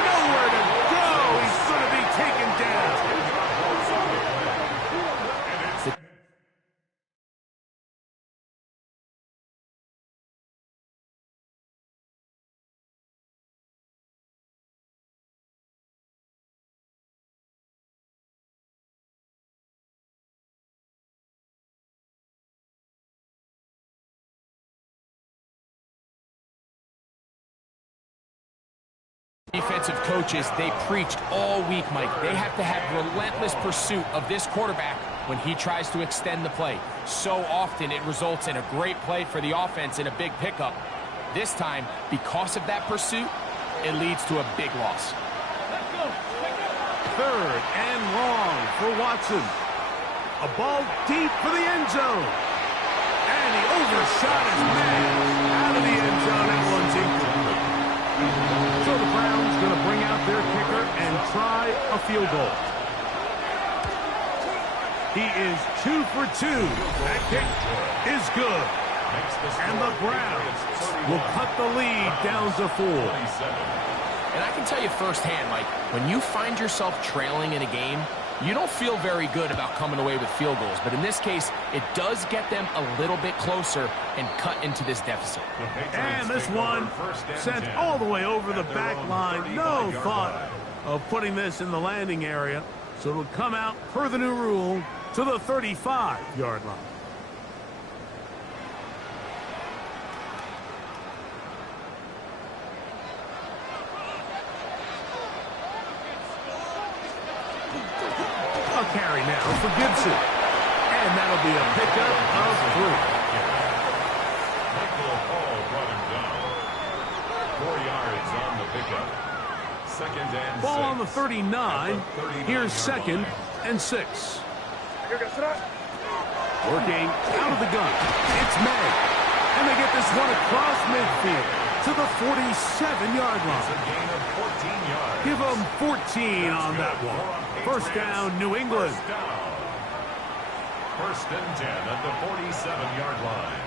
Nowhere to go. He's going to be taken down. Defensive coaches, they preached all week, Mike. They have to have relentless pursuit of this quarterback when he tries to extend the play. So often it results in a great play for the offense and a big pickup. This time, because of that pursuit, it leads to a big loss. 3rd and long for Watson. A ball deep for the end zone. And he overshot his man out of the end zone. That one's incomplete. So the Browns going to bring out their kicker and try a field goal. He is 2 for 2. That kick is good. And the Browns will cut the lead down to 4. And I can tell you firsthand, Mike, when you find yourself trailing in a game, you don't feel very good about coming away with field goals. But in this case, it does get them a little bit closer and cut into this deficit. And this one sent all the way over the back line. No thought of putting this in the landing area. So it'll come out per the new rule to the 35-yard line. A carry now for Gibson. And that'll be a pickup of 3. Michael Hall brought him down. 4 yards on the pickup. Second and Ball 6. on the 39. Here's second and 6. Working out of the gun. It's May. And they get this one across midfield to the 47-yard It's a line. gain of 14 yards. Give them 14 on that one. First down, New England. First down. First and 10 at the 47-yard line.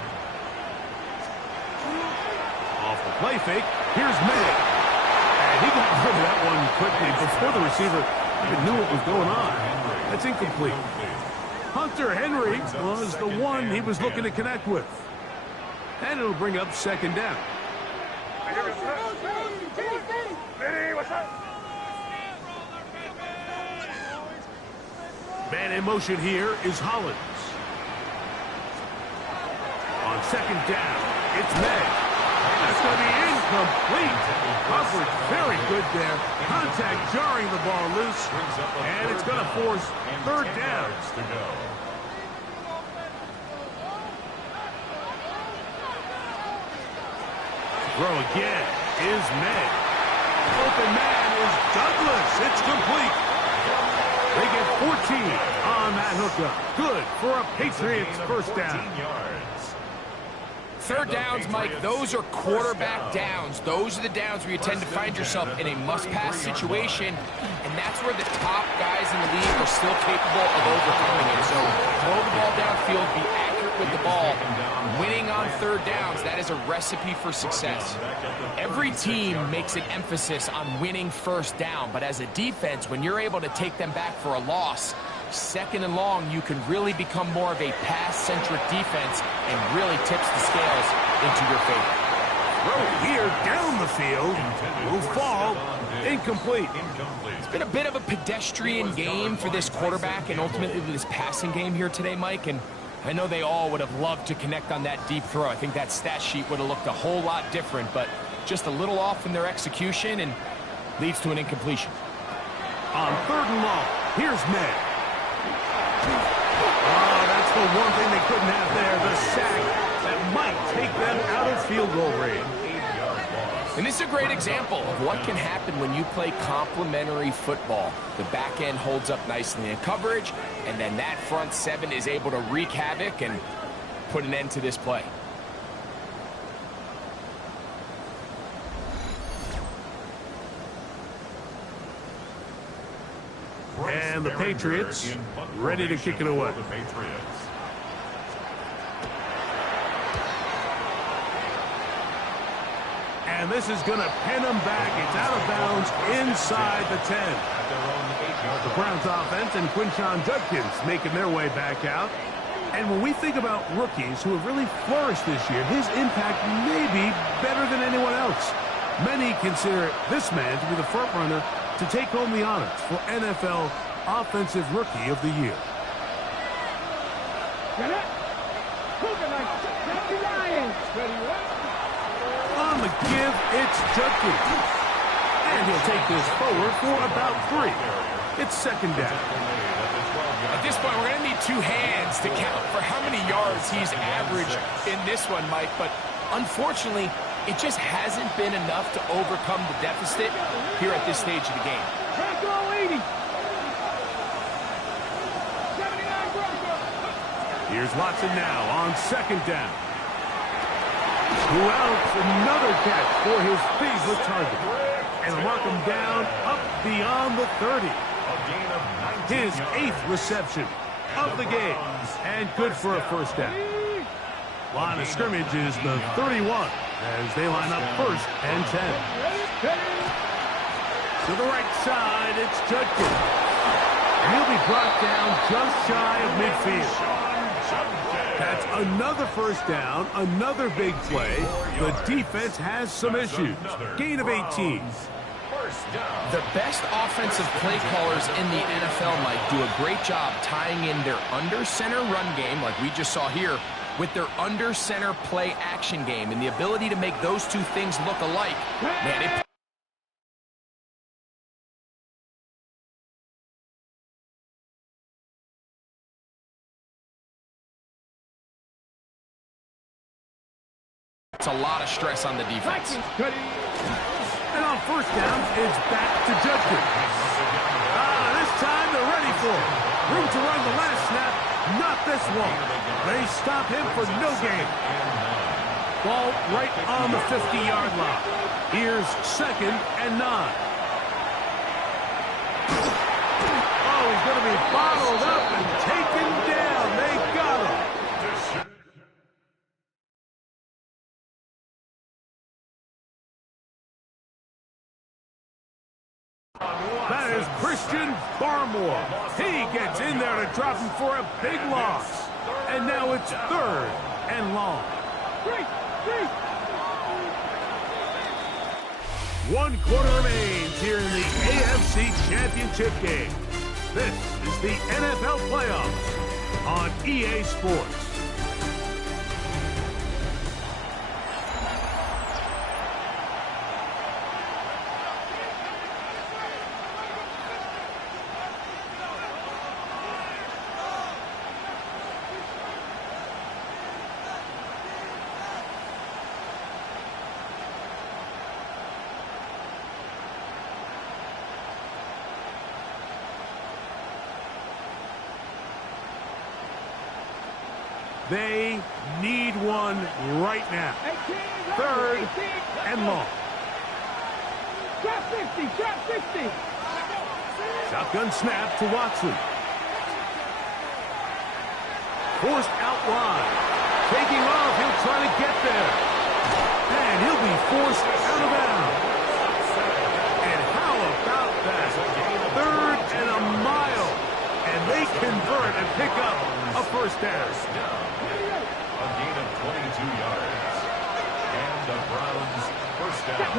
Off the play fake. Here's May. And he got rid of that one quickly before the receiver even knew what was going on. That's incomplete. Hunter Henry was the one he was looking to connect with. And it'll bring up second down. Man in motion here is Hollins. On second down, it's May. That's going to be incomplete. Coverage very good there. Contact jarring the ball loose. And it's going to force third down. To go. Throw again is May. Open man is Douglas. It's complete. They get 14 on that hookup. Good for a Patriots first down. 14 yards. Third downs, Mike, those are quarterback downs. Those are the downs where you tend to find yourself in a must-pass situation, and that's where the top guys in the league are still capable of overcoming it. So throw the ball downfield, be accurate with the ball. Winning on third downs, that is a recipe for success. Every team makes an emphasis on winning first down, but as a defense, when you're able to take them back for a loss, second and long, you can really become more of a pass-centric defense and really tips the scales into your favor. Throw here down the field. Will fall. Incomplete. It's been a bit of a pedestrian game for this quarterback and ultimately this passing game here today, Mike, and I know they all would have loved to connect on that deep throw. I think that stat sheet would have looked a whole lot different, but just a little off in their execution and leads to an incompletion. On third and long, here's May. Oh, that's the one thing they couldn't have there, the sack that might take them out of field goal range. And this is a great example of what can happen when you play complementary football. The back end holds up nicely in coverage, and then that front seven is able to wreak havoc and put an end to this play. And the Patriots ready to kick it away. And this is going to pin them back. It's out of bounds inside the 10. The Browns offense and Quinshon Judkins making their way back out. And when we think about rookies who have really flourished this year, his impact may be better than anyone else. Many consider this man to be the front runner to take home the honors for NFL Offensive Rookie of the Year. On the give, it's Judkins. And he'll take this forward for about 3. It's second down. At this point, we're going to need 2 hands to count for how many yards he's averaged in this one, Mike. But unfortunately, it just hasn't been enough to overcome the deficit here at this stage of the game. Here's Watson now on second down. 2 outs, another catch for his favorite target. And they'll mark him down up beyond the 30. His 8th reception of the game. And good for a first down. Line of scrimmage is the 31 as they line up first and 10. To the right side, it's Judkins. And he'll be brought down just shy of midfield. That's another first down, another big play. The defense has some issues. Gain of 18. down. The best offensive play callers in the NFL, Mike, do a great job tying in their under-center run game, like we just saw here, with their under-center play action game. And the ability to make those two things look alike, man, it... It's a lot of stress on the defense. And on first down, it's back to Judkins. This time they're ready for it. Room to run the last snap, not this one. They stop him for no gain. Ball right on the 50-yard line. Here's 2nd and 9. Oh, he's going to be bottled up and taken down. They got him. That is Christian Barmore. He gets in there to drop him for a big loss. And now it's 3rd and long. 1 quarter remains here in the AFC Championship game. This is the NFL Playoffs on EA Sports. They need one right now. 3rd and long. Shot 50, shot 50. Shotgun snap to Watson. Forced out wide. Taking off, he'll try to get there. And he'll be forced out of bounds. And how about that? 3rd and a mile. And they convert and pick up a first down. A gain of 22 yards. And the Browns first down.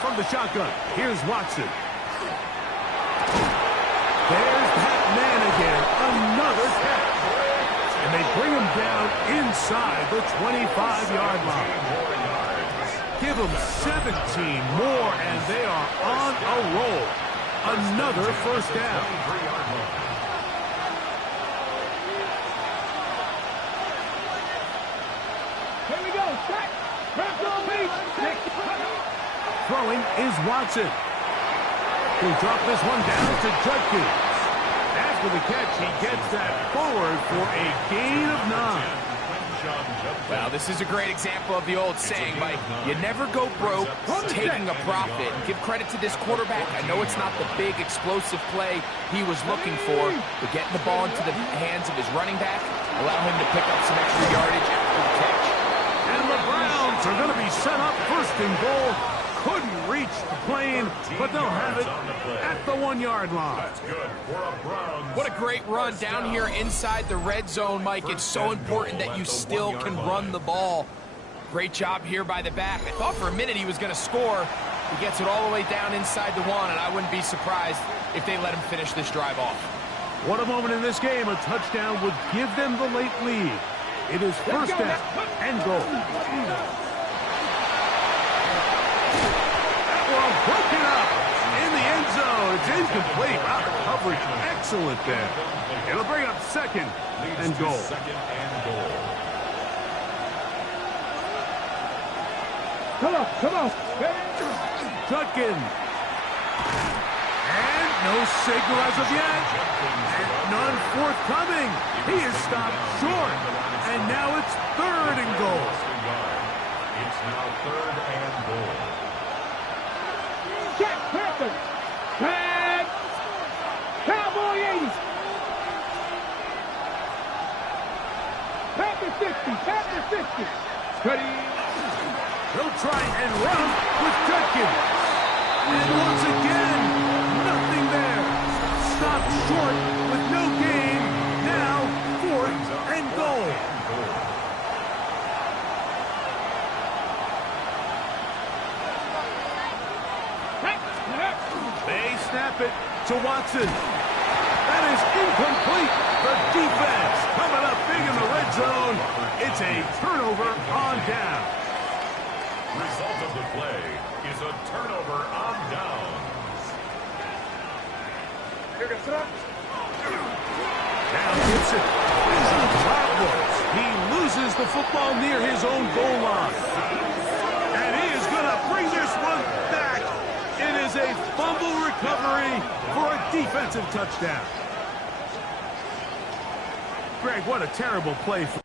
From the shotgun, here's Watson. There's that man again. Another catch. And they bring him down inside the 25-yard line. Give them 17 more, and they are on a roll. Another first down. Here we go. Set. Throwing is Watson. He'll drop this one down to Judkins. After the catch, he gets that forward for a gain of 9. Well, this is a great example of the old saying, Mike, you never go broke taking a profit. And give credit to this quarterback. I know it's not the big explosive play he was looking for, but getting the ball into the hands of his running back, allow him to pick up some extra yardage after the catch. And the Browns are going to be set up 1st and goal. Couldn't reach the plane, but they'll have it at the 1-yard line. That's good for a Browns. What a great run down here inside the red zone, Mike. It's so important that you still can run the ball. Great job here by the back. I thought for a minute he was going to score. He gets it all the way down inside the 1, and I wouldn't be surprised if they let him finish this drive off. What a moment in this game. A touchdown would give them the late lead. It is 1st down and goal. Broken up in the end zone. It's incomplete. Wow, the coverage excellent there. It'll bring up 2nd and goal. 2nd and goal. Come on. Judkins. And no signal as of yet. And none forthcoming. He is stopped short. And now it's 3rd and goal. It's now 3rd and goal. Check, Panthers. Tag. Cowboy 80. Panther 50. Panther 50. Cuddy. He'll try and run with Judkins. And once again, nothing there. Stopped short with no gain. Now 4th and goal. it to Watson. That is incomplete. The defense coming up big in the red zone. It's a turnover on down. Result of the play is a turnover on downs. Now Gibson is in problems. He loses the football near his own goal line. And he is going to bring this one back. It is a fumble recovery for a defensive touchdown. Greg, what a terrible play for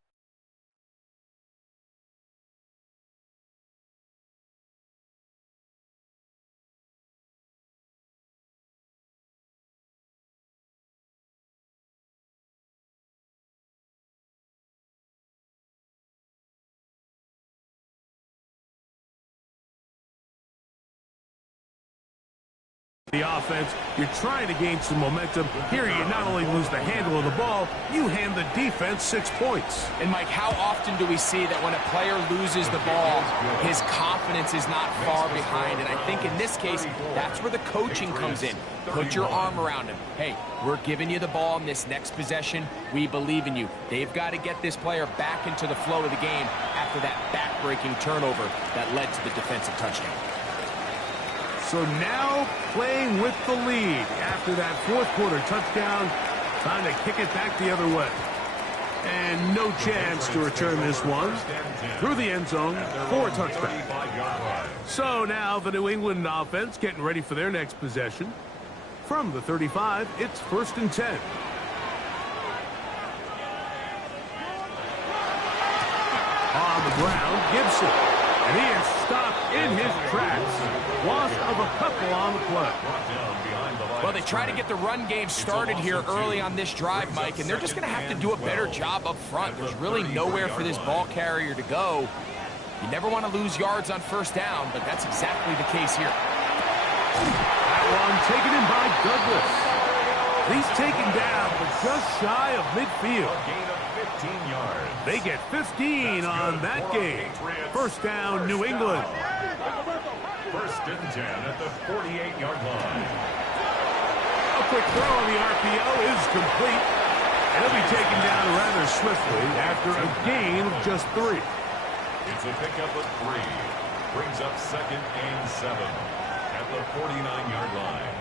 the offense. You're trying to gain some momentum. Here you not only lose the handle of the ball, you hand the defense 6 points. And Mike, how often do we see that when a player loses the ball, his confidence is not far behind? And I think in this case, that's where the coaching comes in. Put your arm around him. Hey, we're giving you the ball in this next possession. We believe in you. They've got to get this player back into the flow of the game after that back-breaking turnover that led to the defensive touchdown. So now playing with the lead after that fourth quarter touchdown, time to kick it back the other way. And no chance to return this one through the end zone for a touchback. So now the New England offense getting ready for their next possession. From the 35, it's 1st and 10. On the ground, Gibson. And he is stopped in his tracks. Loss of a couple on the play. Well, they try to get the run game started here early on this drive, Mike, and they're just going to have to do a better job up front. There's really nowhere for this ball carrier to go. You never want to lose yards on 1st down, but that's exactly the case here. That one taken in by Douglas. He's taken down, but just shy of midfield. Gain of 15 yards. They get 15 on that game. 1st down, New England. 1st and 10 at the 48-yard line. A quick throw on the RPO is complete. And he'll be taken down rather swiftly after a gain of just 3. It's a pickup of 3. Brings up 2nd and 7 at the 49-yard line.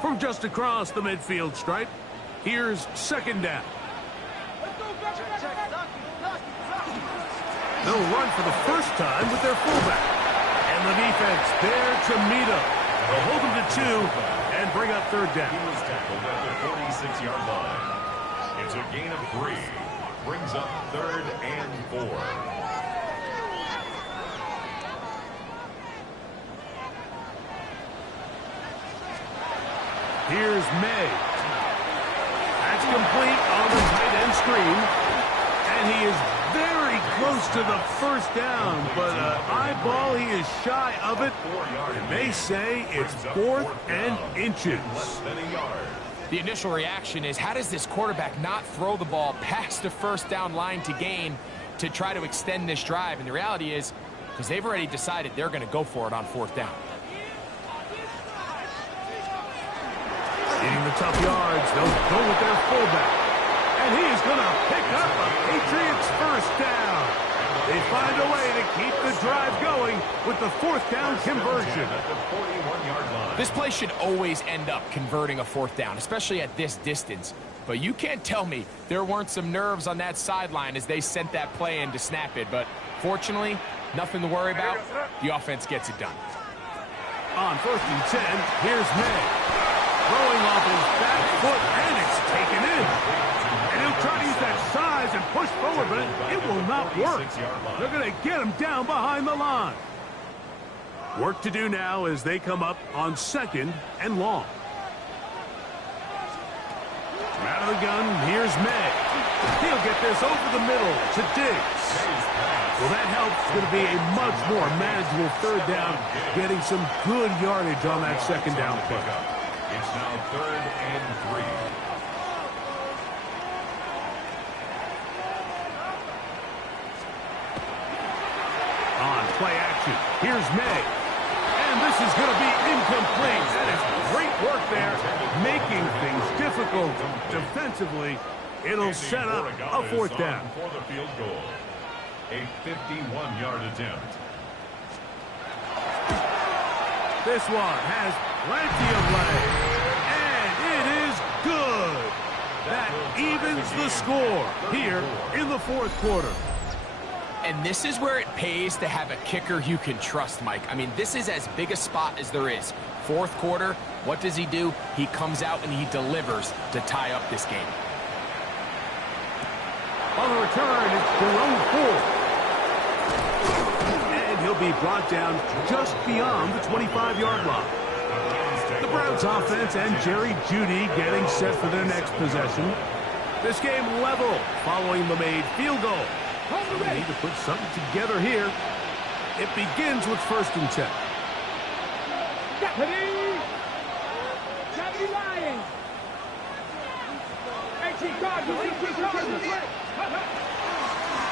From just across the midfield stripe, here's 2nd down. They'll run for the first time with their fullback. And the defense there to meet him. They'll hold him to 2 and bring up 3rd down. He was tackled at the 46-yard line. It's a gain of 3. Brings up 3rd and 4. Here's May. That's complete on the tight end screen. And he is very close to the 1st down, but eyeball, he is shy of it. And they say it's 4th and inches. Less than a yard. The initial reaction is, how does this quarterback not throw the ball past the 1st down line to gain to try to extend this drive? And the reality is, because they've already decided they're going to go for it on 4th down. Getting the tough yards, they'll go with their fullback. And he is going to pick up a Patriots 1st down. They find a way to keep the drive going with the 4th down conversion. At the 41-yard line. This play should always end up converting a 4th down, especially at this distance. But you can't tell me there weren't some nerves on that sideline as they sent that play in to snap it. But fortunately, nothing to worry about. The offense gets it done. On 1st and 10, here's May. Throwing off his back foot, and it's taken in. And he'll try to use that size and push forward, but it will not work. They're going to get him down behind the line. Work to do now as they come up on 2nd and long. From out of the gun, here's May. He'll get this over the middle to Diggs. Well, that helps. It's going to be a much more manageable 3rd down, getting some good yardage on that 2nd down play. It's now 3rd and 3. On play action, here's May. And this is going to be incomplete. That is great work there, making things difficult defensively. It'll set up a fourth down. For the field goal. A 51-yard attempt. This one has plenty of leg. And it is good. That evens the score here in the fourth quarter. And this is where it pays to have a kicker you can trust, Mike. I mean, this is as big a spot as there is. Fourth quarter, what does he do? He comes out and he delivers to tie up this game. On the return, it's Jerome Ford. And he'll be brought down just beyond the 25-yard line. The Browns offense and Jerry Jeudy getting set for their next possession. This game level following the made field goal. We need to put something together here. It begins with 1st and 10.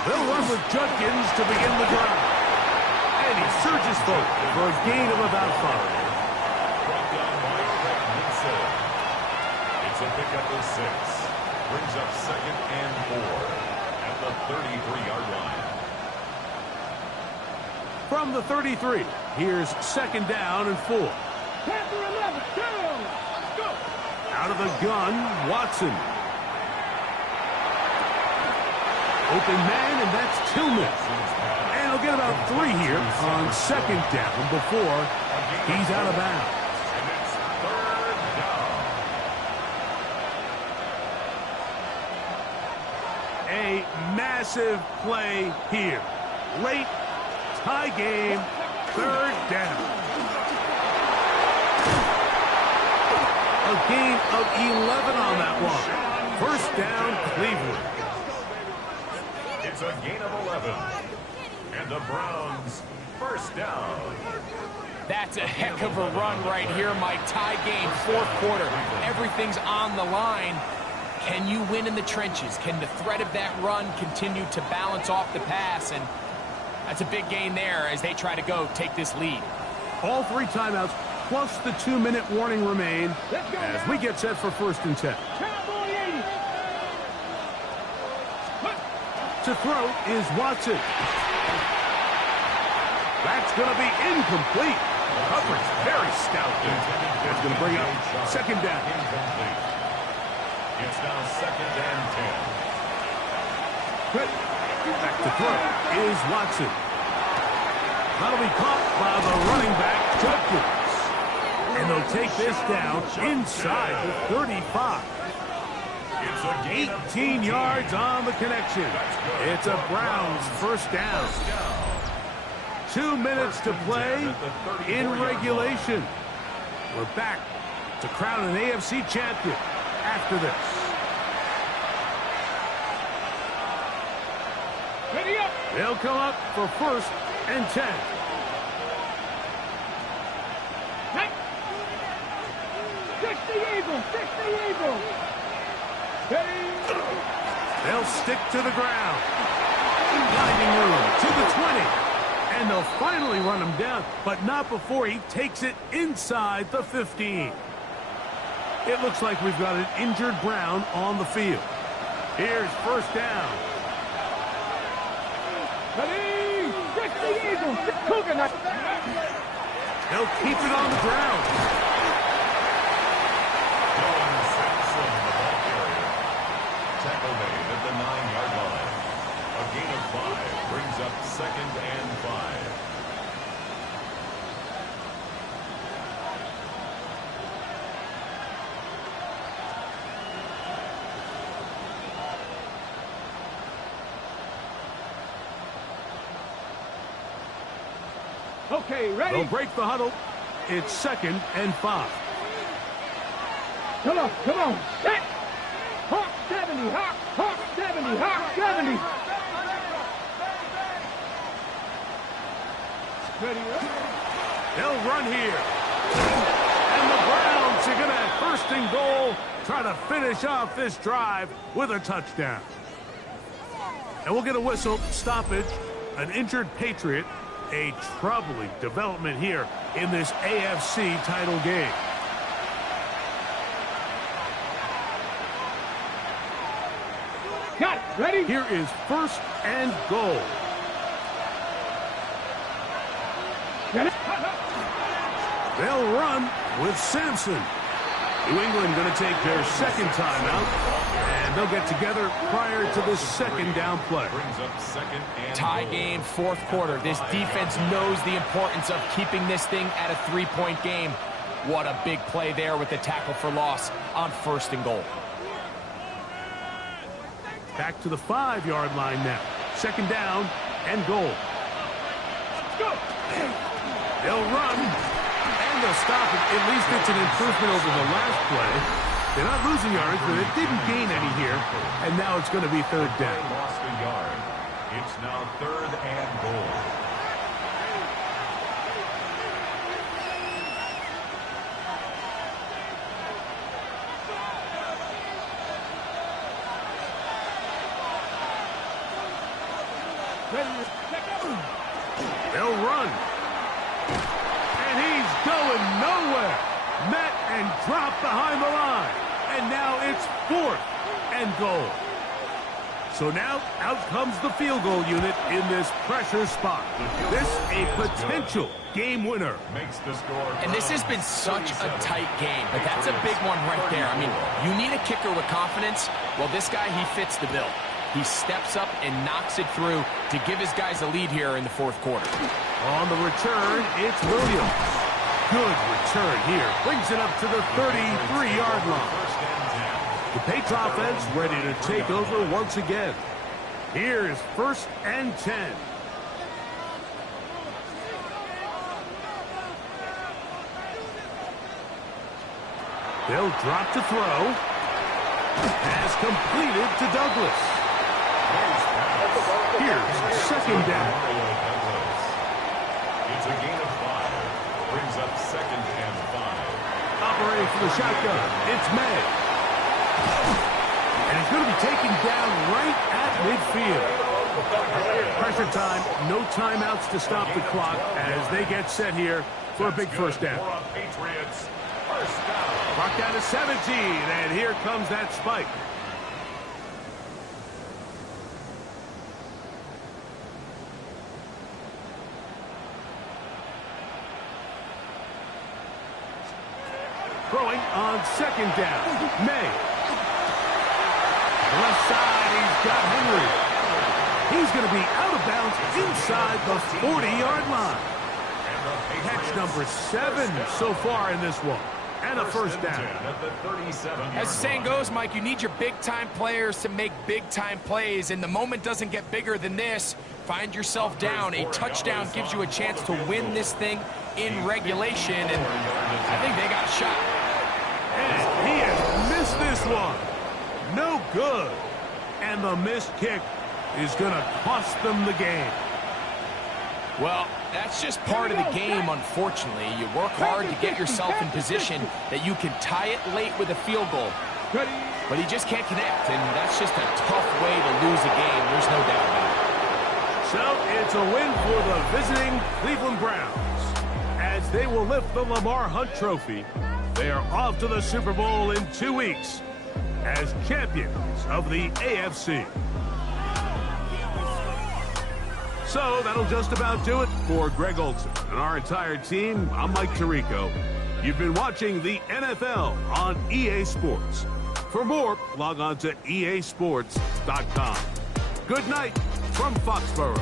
They'll run with Judkins to begin the drive. And he surges forward for a gain of about 5. It's a pickup of 6. Brings up 2nd and 4 at the 33-yard line. From the 33, here's 2nd down and 4. Out of the gun, Watson. Open man, and that's Tillman. And he'll get about 3 here on 2nd down before he's out of bounds. And it's 3rd down. A massive play here. Late, tie game, 3rd down. A gain of 11 on that one. 1st down, Cleveland. It's a gain of 11. And the Browns, 1st down. That's a heck of a run right here, Mike. Tie game, 4th quarter. Everything's on the line. Can you win in the trenches? Can the threat of that run continue to balance off the pass? And that's a big gain there as they try to take this lead. All 3 timeouts plus the 2-minute warning remain as we get set for 1st and 10. To throw is Watson. That's going to be incomplete. Coverage very stout. That's going to bring up 2nd down. Incomplete. It's now 2nd and 10. Back to throw is Watson. That'll be caught by the running back, Judkins. And they'll take this down inside the 35. It's a gain of 18 yards on the connection. It's a Browns 1st down. 2 minutes to play in regulation. We're back to crown an AFC champion after this. They'll come up for 1st and 10. They'll stick to the ground. Finding room to the 20. And they'll finally run him down, but not before he takes it inside the 15. It looks like we've got an injured Brown on the field. Here's 1st down. They'll keep it on the ground. Tackle made at the 9-yard line. A gain of 5 brings up 2nd and 5. Okay, ready? They'll break the huddle. It's 2nd and 5. Come on, come on. Set. Hawk 70, Hawk 70, Hawk 70. Ready up. They'll run here. And the Browns are going to have 1st and goal, try to finish off this drive with a touchdown. And we'll get a whistle, stoppage, an injured Patriot, A troubling development here in this AFC title game. Got it. Ready? Here is first and goal. Get it. They'll run with Sampson. New England going to take their second timeout, and they'll get together prior to the second down play. Tie game, fourth quarter. This defense knows the importance of keeping this thing at a three-point game. What a big play there with the tackle for loss on first and goal. Back to the 5-yard line now. Second down and goal. Let's go. They'll run, and they'll stop it. At least it's an improvement over the last play. They're not losing yards, but it didn't gain any here, and now it's going to be third down. Lost a yard. It's now third and goal. They'll run. And he's going nowhere. Met and dropped behind the line. And now it's fourth and goal. So now out comes the field goal unit in this pressure spot. This a potential game winner. Makes the score. And this has been such a tight game, but that's a big one right there. I mean, you need a kicker with confidence. Well, this guy, he fits the bill. He steps up and knocks it through to give his guys a lead here in the fourth quarter. On the return, it's Williams. Good return here. Brings it up to the 33-yard line. The Patriots offense ready to take over once again. Here's first and 10. They'll drop to throw. Pass completed to Douglas. Here's second down. It's a gain of 5. Brings up second and 5. Operating for the shotgun, it's May. And he's going to be taken down right at midfield. Pressure time, no timeouts to stop the clock as they get set here for a big first down. Patriots, first down. Clock down to 17, and here comes that spike. Throwing on second down. May. Left side, he's got Henry. He's going to be out of bounds inside the 40-yard line. Catch number 7 so far in this one. And a first down. As the saying goes, Mike, you need your big-time players to make big-time plays, and the moment doesn't get bigger than this. Find yourself down. A touchdown gives you a chance to win this thing in regulation, and I think they got a shot. And he has missed this one. No good. And the missed kick is going to cost them the game. Well, that's just part of the game, unfortunately. You work hard to get yourself in position that you can tie it late with a field goal. But he just can't connect, and that's just a tough way to lose a game. There's no doubt about it. So it's a win for the visiting Cleveland Browns, as they will lift the Lamar Hunt Trophy. They are off to the Super Bowl in 2 weeks as champions of the AFC. So that'll just about do it for Greg Olson and our entire team. I'm Mike Tirico. You've been watching the NFL on EA Sports. For more, log on to easports.com. Good night from Foxborough.